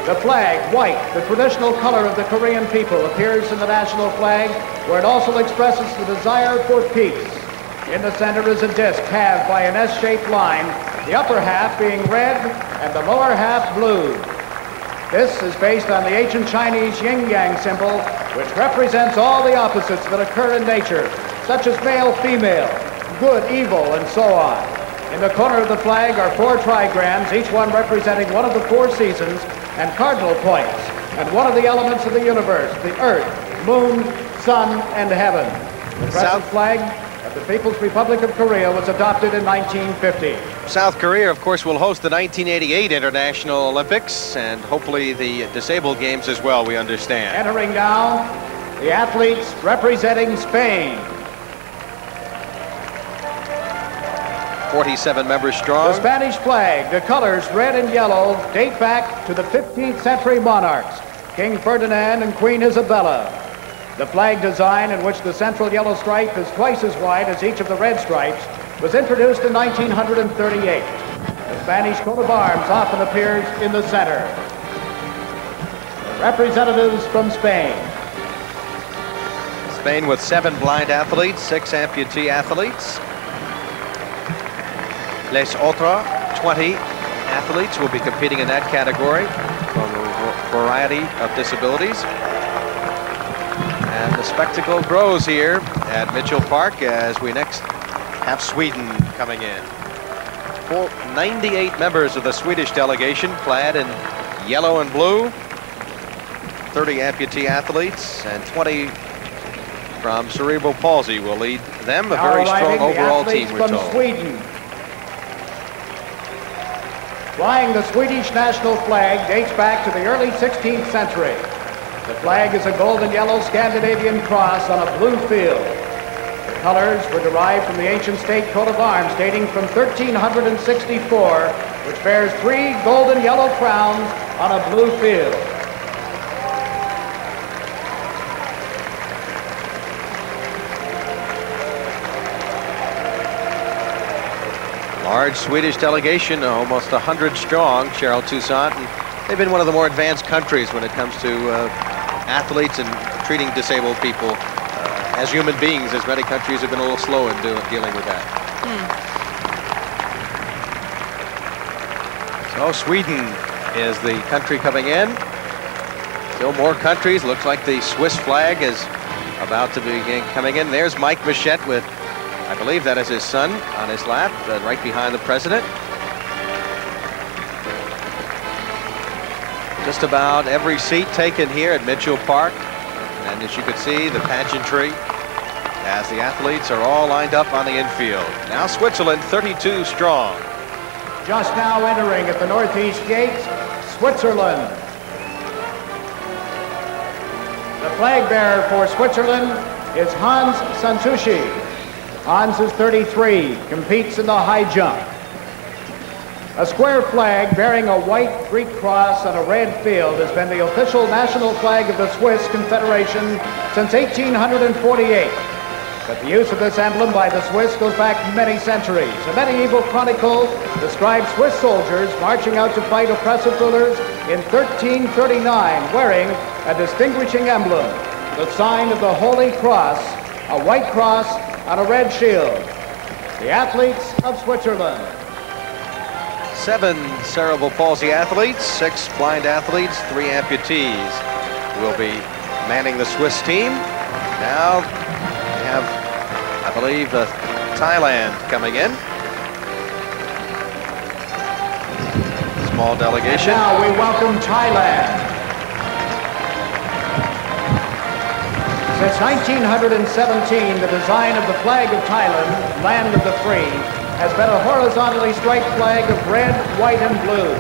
The flag, white, the traditional color of the Korean people, appears in the national flag, where it also expresses the desire for peace. In the center is a disc halved by an S-shaped line, the upper half being red and the lower half blue. This is based on the ancient Chinese yin-yang symbol, which represents all the opposites that occur in nature, such as male, female, good, evil, and so on. In the corner of the flag are 4 trigrams, each one representing one of the 4 seasons, and cardinal points, and one of the elements of the universe, the earth, moon, sun, and heaven. The present flag of the People's Republic of Korea was adopted in 1950. South Korea, of course, will host the 1988 International Olympics and hopefully the disabled games as well, we understand. Entering now, the athletes representing Spain. 47 members strong. The Spanish flag, the colors red and yellow, date back to the 15th century monarchs, King Ferdinand and Queen Isabella. The flag design, in which the central yellow stripe is twice as wide as each of the red stripes, was introduced in 1938. The Spanish coat of arms often appears in the center. Representatives from Spain. Spain with 7 blind athletes, 6 amputee athletes. Les Autres, 20 athletes will be competing in that category from a variety of disabilities. And the spectacle grows here at Mitchell Park as we next have Sweden coming in. 98 members of the Swedish delegation clad in yellow and blue. 30 amputee athletes and 20 from cerebral palsy will lead them. A very strong overall team, we're told. Sweden. Flying the Swedish national flag dates back to the early 16th century. The flag is a gold and yellow Scandinavian cross on a blue field. The colors were derived from the ancient state coat of arms dating from 1364, which bears 3 gold and yellow crowns on a blue field. Large Swedish delegation, almost 100 strong, Cheryl Toussaint, and they've been one of the more advanced countries when it comes to athletes and treating disabled people as human beings, as many countries have been a little slow in dealing with that. So Sweden is the country coming in. Still more countries. Looks like the Swiss flag is about to be coming in. There's Mike Bichette with I believe that is his son on his lap, right behind the president. Just about every seat taken here at Mitchell Park. And as you can see, the pageantry as the athletes are all lined up on the infield. Now Switzerland 32 strong. Just now entering at the northeast gate, Switzerland. The flag bearer for Switzerland is Hans Santucci. Hans is 33, competes in the high jump. A square flag bearing a white Greek cross on a red field has been the official national flag of the Swiss Confederation since 1848. But the use of this emblem by the Swiss goes back many centuries. A medieval chronicle describes Swiss soldiers marching out to fight oppressive rulers in 1339 wearing a distinguishing emblem, the sign of the Holy Cross, a white cross on a red shield. The athletes of Switzerland. 7 cerebral palsy athletes, 6 blind athletes, 3 amputees will be manning the Swiss team. Now we have, I believe, Thailand coming in. Small delegation. And now we welcome Thailand. Since 1917, the design of the flag of Thailand, Land of the Free, has been a horizontally striped flag of red, white, and blue.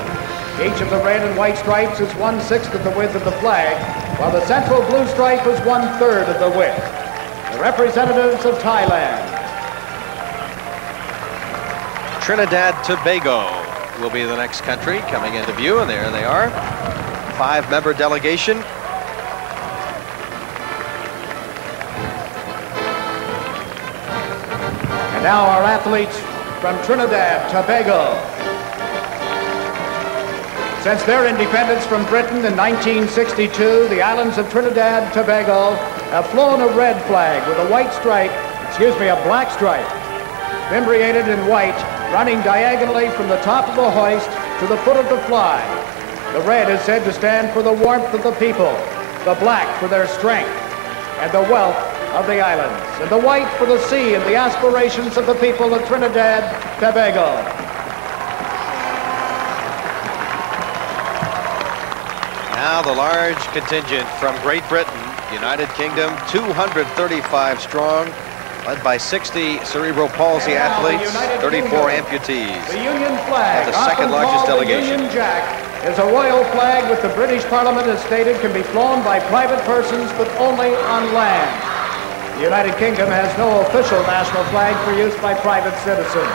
Each of the red and white stripes is 1/6 of the width of the flag, while the central blue stripe is 1/3 of the width. The representatives of Thailand. Trinidad Tobago will be the next country coming into view, and there they are. 5-member delegation. And now our athletes from Trinidad Tobago. Since their independence from Britain in 1962, the islands of Trinidad Tobago have flown a red flag with a white stripe, a black stripe, fimbriated in white, running diagonally from the top of the hoist to the foot of the fly. The red is said to stand for the warmth of the people, the black for their strength and the wealth of the islands, and the white for the sea and the aspirations of the people of Trinidad Tobago. Now the large contingent from Great Britain, United Kingdom, 235 strong, led by 60 cerebral palsy athletes, 34 amputees. The Union flag, the second largest delegation. The Union Jack, is a royal flag which the British Parliament has stated can be flown by private persons but only on land. The United Kingdom has no official national flag for use by private citizens.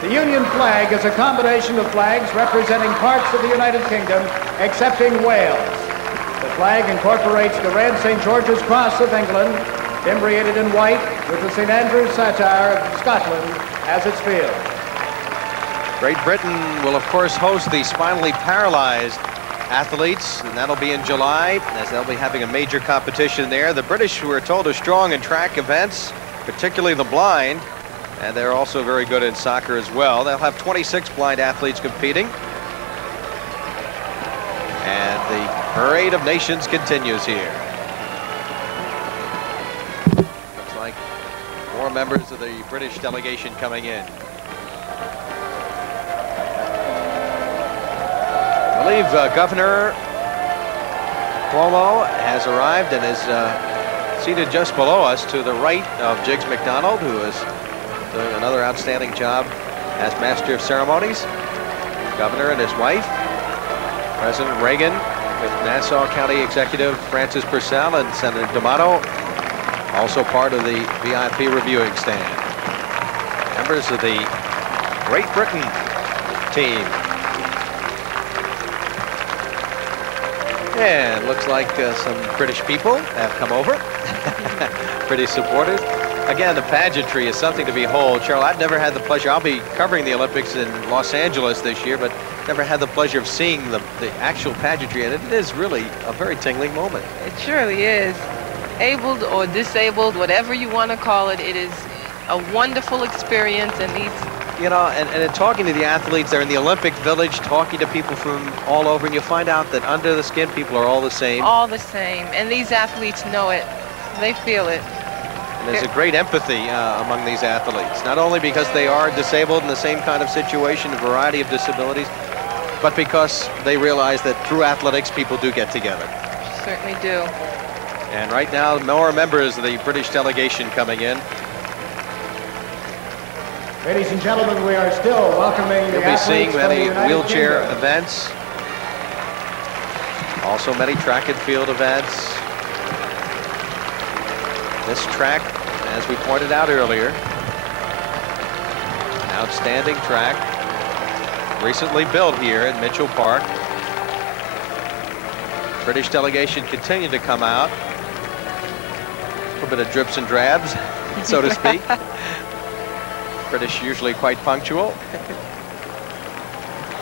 The Union flag is a combination of flags representing parts of the United Kingdom, excepting Wales. The flag incorporates the red St. George's Cross of England, fimbriated in white, with the St. Andrew's Satire of Scotland as its field. Great Britain will, of course, host the spinally paralyzed athletes, and that'll be in July, as they'll be having a major competition there. The British, who are told, are strong in track events, particularly the blind, and they're also very good in soccer as well. They'll have 26 blind athletes competing. And the Parade of Nations continues here. Looks like more members of the British delegation coming in. I believe Governor Cuomo has arrived and is seated just below us to the right of Jiggs McDonald, who is doing another outstanding job as Master of Ceremonies. Governor and his wife, President Reagan, with Nassau County Executive Francis Purcell and Senator D'Amato, also part of the VIP reviewing stand. Members of the Great Britain team. And looks like some British people have come over. Pretty supportive. Again, the pageantry is something to behold. Cheryl, I've never had the pleasure. I'll be covering the Olympics in Los Angeles this year, but never had the pleasure of seeing the actual pageantry, and it is really a very tingling moment. It surely is. Abled or disabled, whatever you want to call it, it is a wonderful experience, and these... You know, and in talking to the athletes, they're in the Olympic Village, talking to people from all over, and you find out that under the skin, people are all the same. All the same, and these athletes know it. They feel it. And there's a great empathy among these athletes, not only because they are disabled in the same kind of situation, a variety of disabilities, but because they realize that through athletics, people do get together. Certainly do. And right now, more members of the British delegation coming in. Ladies and gentlemen, we are still welcoming the athletes You'll be seeing from many the United wheelchair Kingdom. events. Also many track and field events. This track, as we pointed out earlier, an outstanding track, recently built here in Mitchell Park. British delegation continue to come out. A little bit of drips and drabs, so to speak. British usually quite punctual.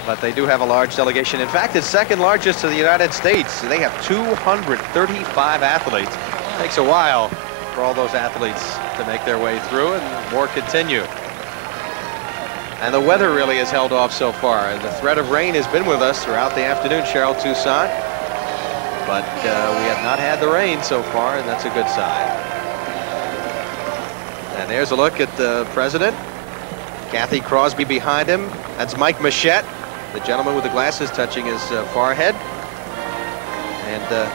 But they do have a large delegation. In fact, it's second largest to the United States. They have 235 athletes. It takes a while for all those athletes to make their way through, and more continue. And the weather really has held off so far. And the threat of rain has been with us throughout the afternoon, Cheryl Toussaint. But we have not had the rain so far, and that's a good sign. And there's a look at the president. Kathy Crosby behind him. That's Mike Machette, the gentleman with the glasses touching his forehead. And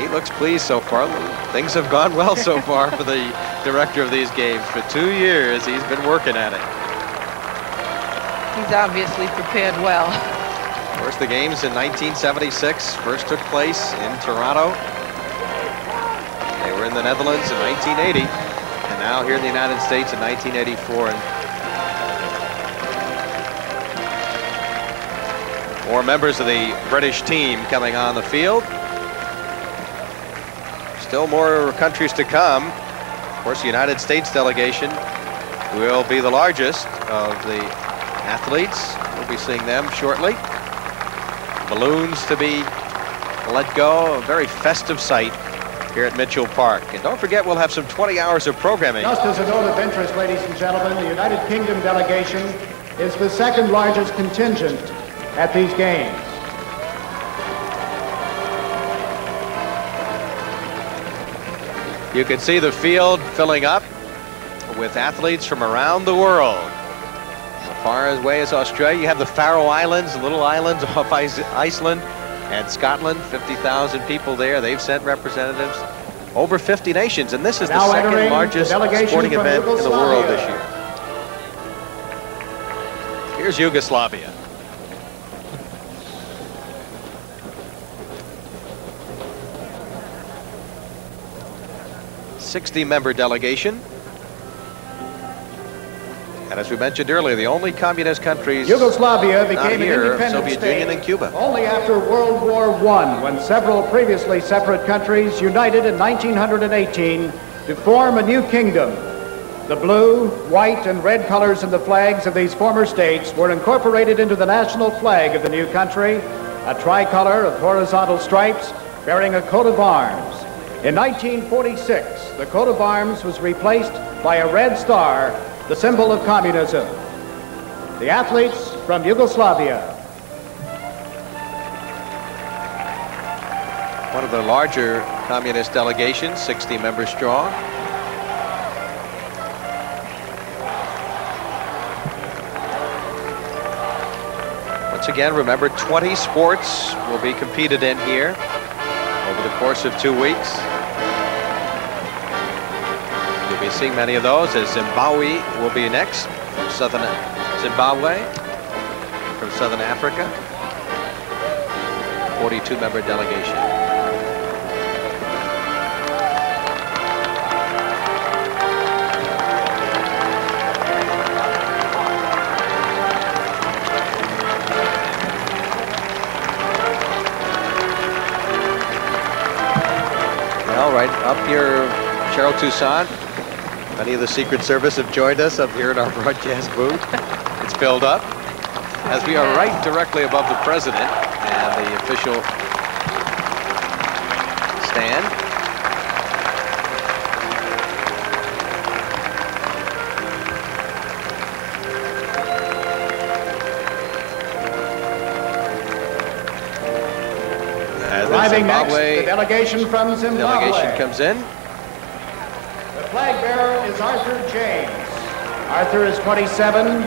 he looks pleased so far. Things have gone well so far for the director of these games. For 2 years, he's been working at it. He's obviously prepared well. Of course, the games in 1976 first took place in Toronto. They were in the Netherlands in 1980, and now here in the United States in 1984. And more members of the British team coming on the field. Still more countries to come. Of course, the United States delegation will be the largest of the athletes. We'll be seeing them shortly. Balloons to be let go. A very festive sight here at Mitchell Park. And don't forget, we'll have some 20 hours of programming. Just as a note of interest, ladies and gentlemen, the United Kingdom delegation is the second largest contingent at these games. You can see the field filling up with athletes from around the world. As far away as Australia, you have the Faroe Islands, the little islands off Iceland and Scotland, 50,000 people there. They've sent representatives. Over 50 nations, and this is the second largest sporting event in the world this year. Here's Yugoslavia. A 60-member delegation. And as we mentioned earlier, the only communist countries Yugoslavia not became an here, independent Soviet state Union and Cuba. only after World War I, when several previously separate countries united in 1918 to form a new kingdom. The blue, white, and red colors of the flags of these former states were incorporated into the national flag of the new country, a tricolor of horizontal stripes bearing a coat of arms. In 1946, the coat of arms was replaced by a red star, the symbol of communism. The athletes from Yugoslavia. One of the larger communist delegations, 60 members strong. Once again, remember, 20 sports will be competed in here over the course of 2 weeks. You'll be seeing many of those, as Zimbabwe will be next from southern Zimbabwe, from southern Africa. 42-member delegation. Well, right up here, Cheryl Toussaint. Many of the Secret Service have joined us up here in our broadcast booth. It's filled up, as we are right directly above the president and the official stand. Arriving next, the delegation from Zimbabwe. Delegation comes in. The flag bearer is Arthur James. Arthur is 27,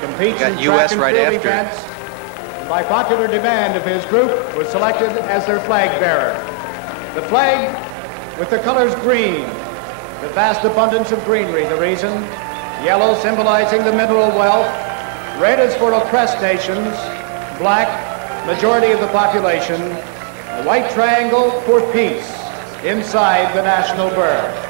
competes in track and field events, and by popular demand of his group was selected as their flag bearer. The flag with the colors green, the vast abundance of greenery, the reason. Yellow symbolizing the mineral wealth. Red is for oppressed nations. Black, majority of the population. A white triangle for peace inside the national bird.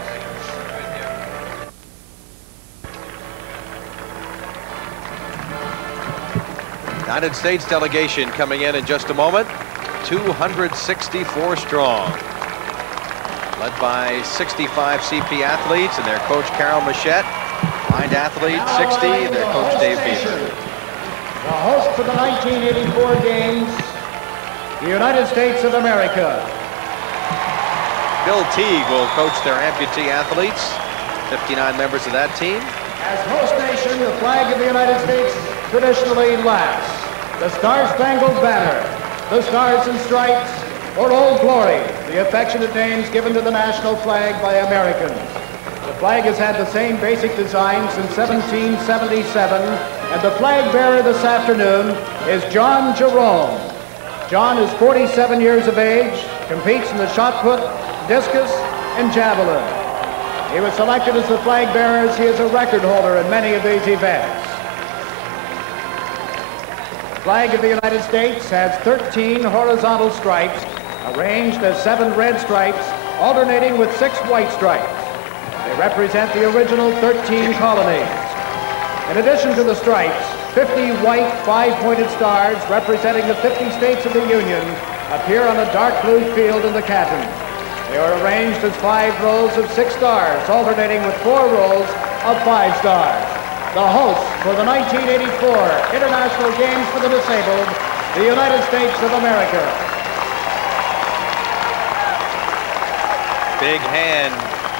United States delegation coming in just a moment. 264 strong. Led by 65 CP athletes and their coach Carol Machette. Blind athlete 60 and their coach Dave Beaver. The host for the 1984 Games, the United States of America. Bill Teague will coach their amputee athletes. 59 members of that team. As host nation, the flag of the United States traditionally laughs. The Star-Spangled Banner, the Stars and Stripes, or Old Glory, the affectionate names given to the national flag by Americans. The flag has had the same basic design since 1777, and the flag bearer this afternoon is John Jerome. John is 47 years of age, competes in the shot put, discus, and javelin. He was selected as the flag bearer as he is a record holder in many of these events. The flag of the United States has 13 horizontal stripes, arranged as 7 red stripes, alternating with 6 white stripes. They represent the original 13 colonies. In addition to the stripes, 50 white 5-pointed stars representing the 50 states of the Union appear on a dark blue field in the canton. They are arranged as 5 rows of 6 stars, alternating with 4 rows of 5 stars. The hosts for the 1984 International Games for the Disabled, the United States of America. Big hand,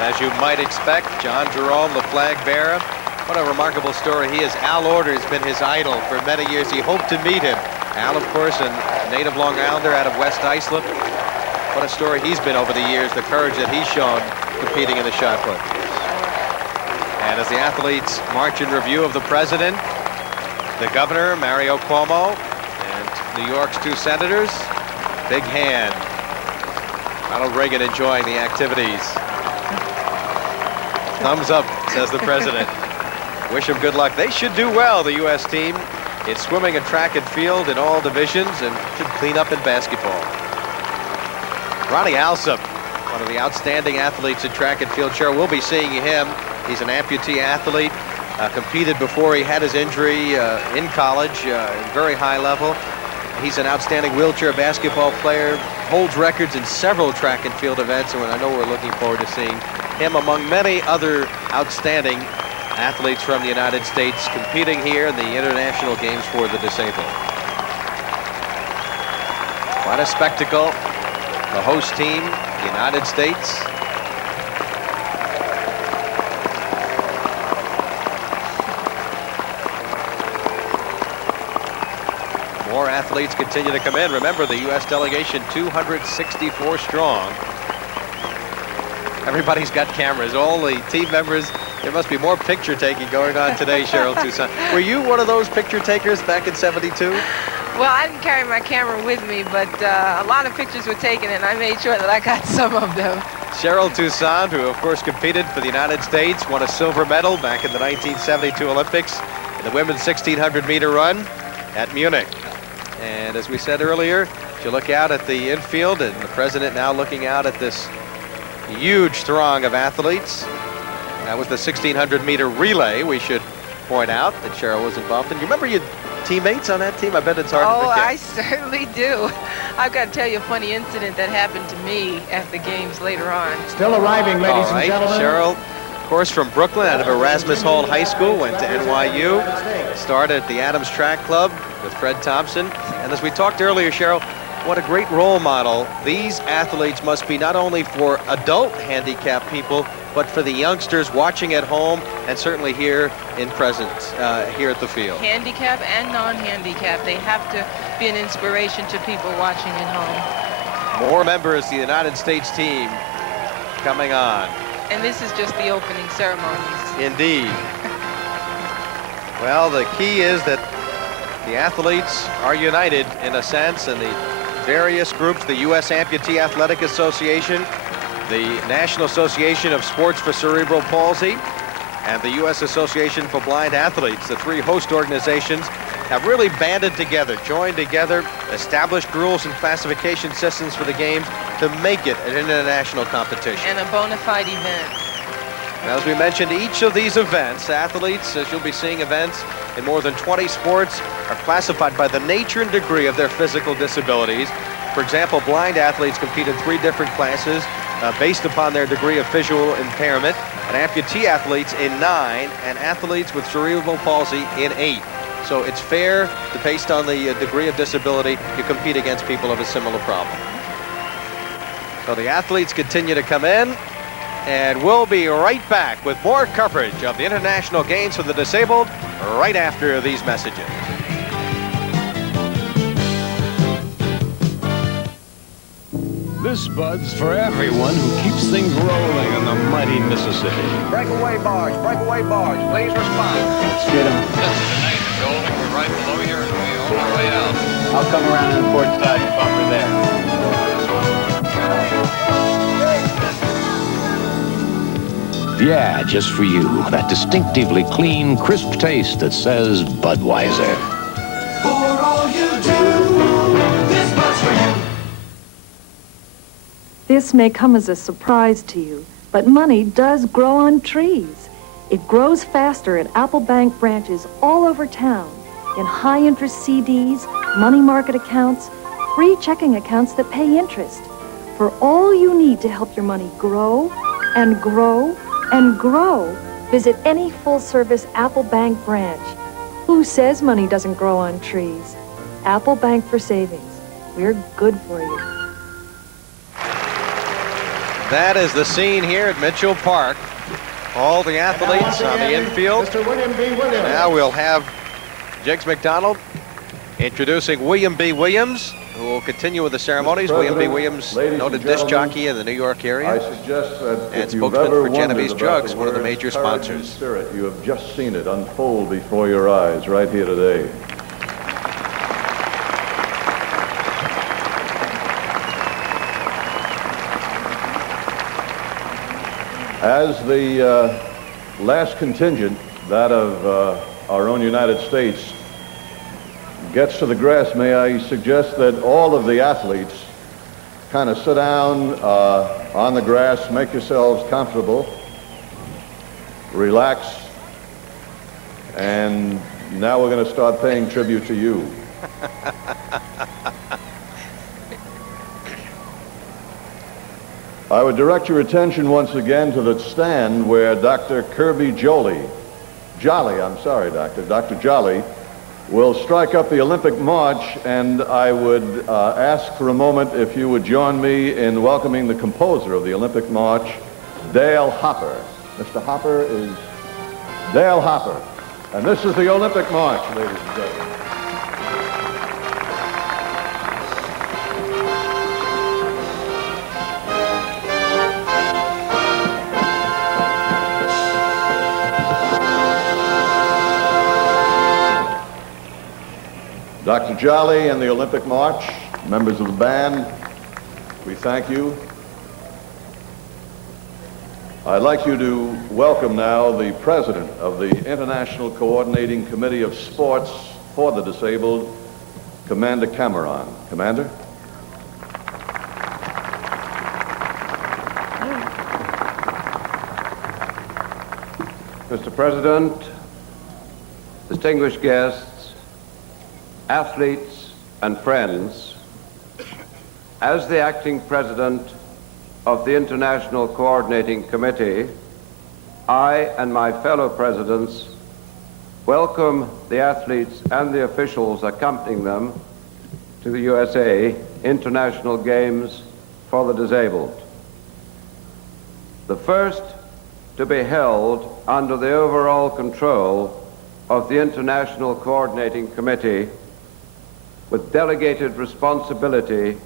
as you might expect. John Jerome, the flag bearer. What a remarkable story he is. Al Order has been his idol for many years. He hoped to meet him. Al, of course, a native Long Islander out of West Islip. What a story he's been over the years, the courage that he's shown competing in the shot put. And as the athletes march in review of the president, the governor, Mario Cuomo, and New York's 2 senators, big hand. Ronald Reagan enjoying the activities. Thumbs up, says the president. Wish them good luck. They should do well, the U.S. team. It's swimming and track and field in all divisions and should clean up in basketball. Ronnie Alsop, one of the outstanding athletes in track and field. Sure, we'll be seeing him. He's an amputee athlete, competed before he had his injury in college, very high level. He's an outstanding wheelchair basketball player, holds records in several track and field events, and I know we're looking forward to seeing him among many other outstanding athletes from the United States competing here in the International Games for the Disabled. Quite a spectacle. The host team, the United States. More athletes continue to come in. Remember, the U.S. delegation, 264 strong. Everybody's got cameras. All the team members. There must be more picture taking going on today, Cheryl Toussaint. Were you one of those picture takers back in '72? Well, I didn't carry my camera with me, but a lot of pictures were taken, and I made sure that I got some of them. Cheryl Toussaint, who of course competed for the United States, won a silver medal back in the 1972 Olympics in the women's 1600-meter run at Munich. And as we said earlier, if you look out at the infield, and the president now looking out at this huge throng of athletes. That was the 1600-meter relay, we should point out, that Cheryl was involved in. You remember your teammates on that team? I bet it's hard to forget. Oh, I certainly do. I've got to tell you a funny incident that happened to me at the games later on. Still arriving, ladies and gentlemen. Cheryl, of course, from Brooklyn, out of Erasmus Hall High School, went to NYU, started at the Adams Track Club with Fred Thompson. And as we talked earlier, Cheryl, what a great role model these athletes must be, not only for adult handicapped people, but for the youngsters watching at home and certainly here in presence, here at the field. Handicap and non-handicap, they have to be an inspiration to people watching at home. More members of the United States team coming on. And this is just the opening ceremonies. Indeed. Well, the key is that the athletes are united in a sense, and the various groups, the U.S. Amputee Athletic Association, the National Association of Sports for Cerebral Palsy, and the U.S. Association for Blind Athletes, the three host organizations, have really banded together, joined together, established rules and classification systems for the games to make it an international competition. And a bona fide event. Now, as we mentioned, each of these events, athletes, as you'll be seeing events in more than 20 sports, are classified by the nature and degree of their physical disabilities. For example, blind athletes compete in 3 different classes based upon their degree of visual impairment, and amputee athletes in 9, and athletes with cerebral palsy in 8. So it's fair that based on the degree of disability, you compete against people of a similar problem. So the athletes continue to come in, and we'll be right back with more coverage of the International Games for the Disabled right after these messages. This Bud's for everyone who keeps things rolling on the mighty Mississippi. Breakaway barge, please respond. Let's get him. This is the Navy building. We're right below here and we're on our way out. I'll come around on the port side and bumper there. Yeah, just for you. That distinctively clean, crisp taste that says Budweiser. For all you do, this Bud's for you. This may come as a surprise to you, but money does grow on trees. It grows faster at Apple Bank branches all over town, in high-interest CDs, money market accounts, free checking accounts that pay interest. For all you need to help your money grow and grow and grow, visit any full-service Apple Bank branch. Who says money doesn't grow on trees? Apple Bank for Savings. We're good for you. That is the scene here at Mitchell Park. All the athletes on the infield. Mr. William B. Williams. Now we'll have Jiggs McDonald introducing William B. Williams, who will continue with the ceremonies. William B. Williams, noted disc jockey in the New York area, I suggest that and if you've spokesman ever for Genovese wondered Jugs, about one of the words major courage and sponsors. Spirit, you have just seen it unfold before your eyes right here today. As the last contingent, that of our own United States, gets to the grass, may I suggest that all of the athletes kind of sit down on the grass, make yourselves comfortable, relax, and now we're going to start paying tribute to you. I would direct your attention once again to the stand where Dr. Kirby Jolly, Dr. Jolly, will strike up the Olympic March, and I would ask for a moment if you would join me in welcoming the composer of the Olympic March, Dale Hopper. Mr. Hopper is Dale Hopper, and this is the Olympic March, ladies and gentlemen. Dr. Jolly and the Olympic March, members of the band, we thank you. I'd like you to welcome now the President of the International Coordinating Committee of Sports for the Disabled, Commander Cameron. Commander? Mr. President, distinguished guests, athletes and friends, as the acting president of the International Coordinating Committee, I and my fellow presidents welcome the athletes and the officials accompanying them to the USA International Games for the Disabled. The first to be held under the overall control of the International Coordinating Committee, with delegated responsibility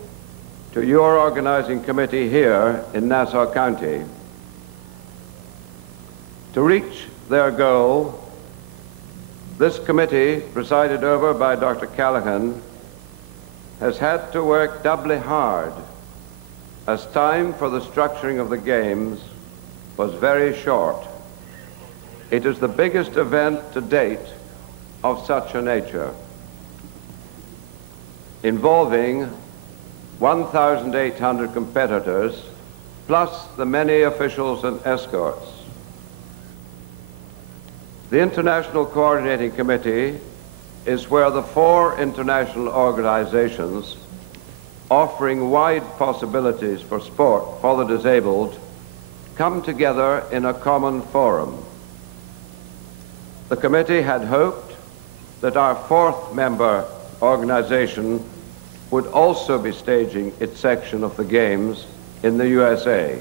to your organizing committee here in Nassau County. To reach their goal, this committee, presided over by Dr. Callahan, has had to work doubly hard as time for the structuring of the Games was very short. It is the biggest event to date of such a nature, involving 1,800 competitors, plus the many officials and escorts. The International Coordinating Committee is where the 4 international organizations offering wide possibilities for sport for the disabled come together in a common forum. The committee had hoped that our 4th member organization would also be staging its section of the Games in the USA.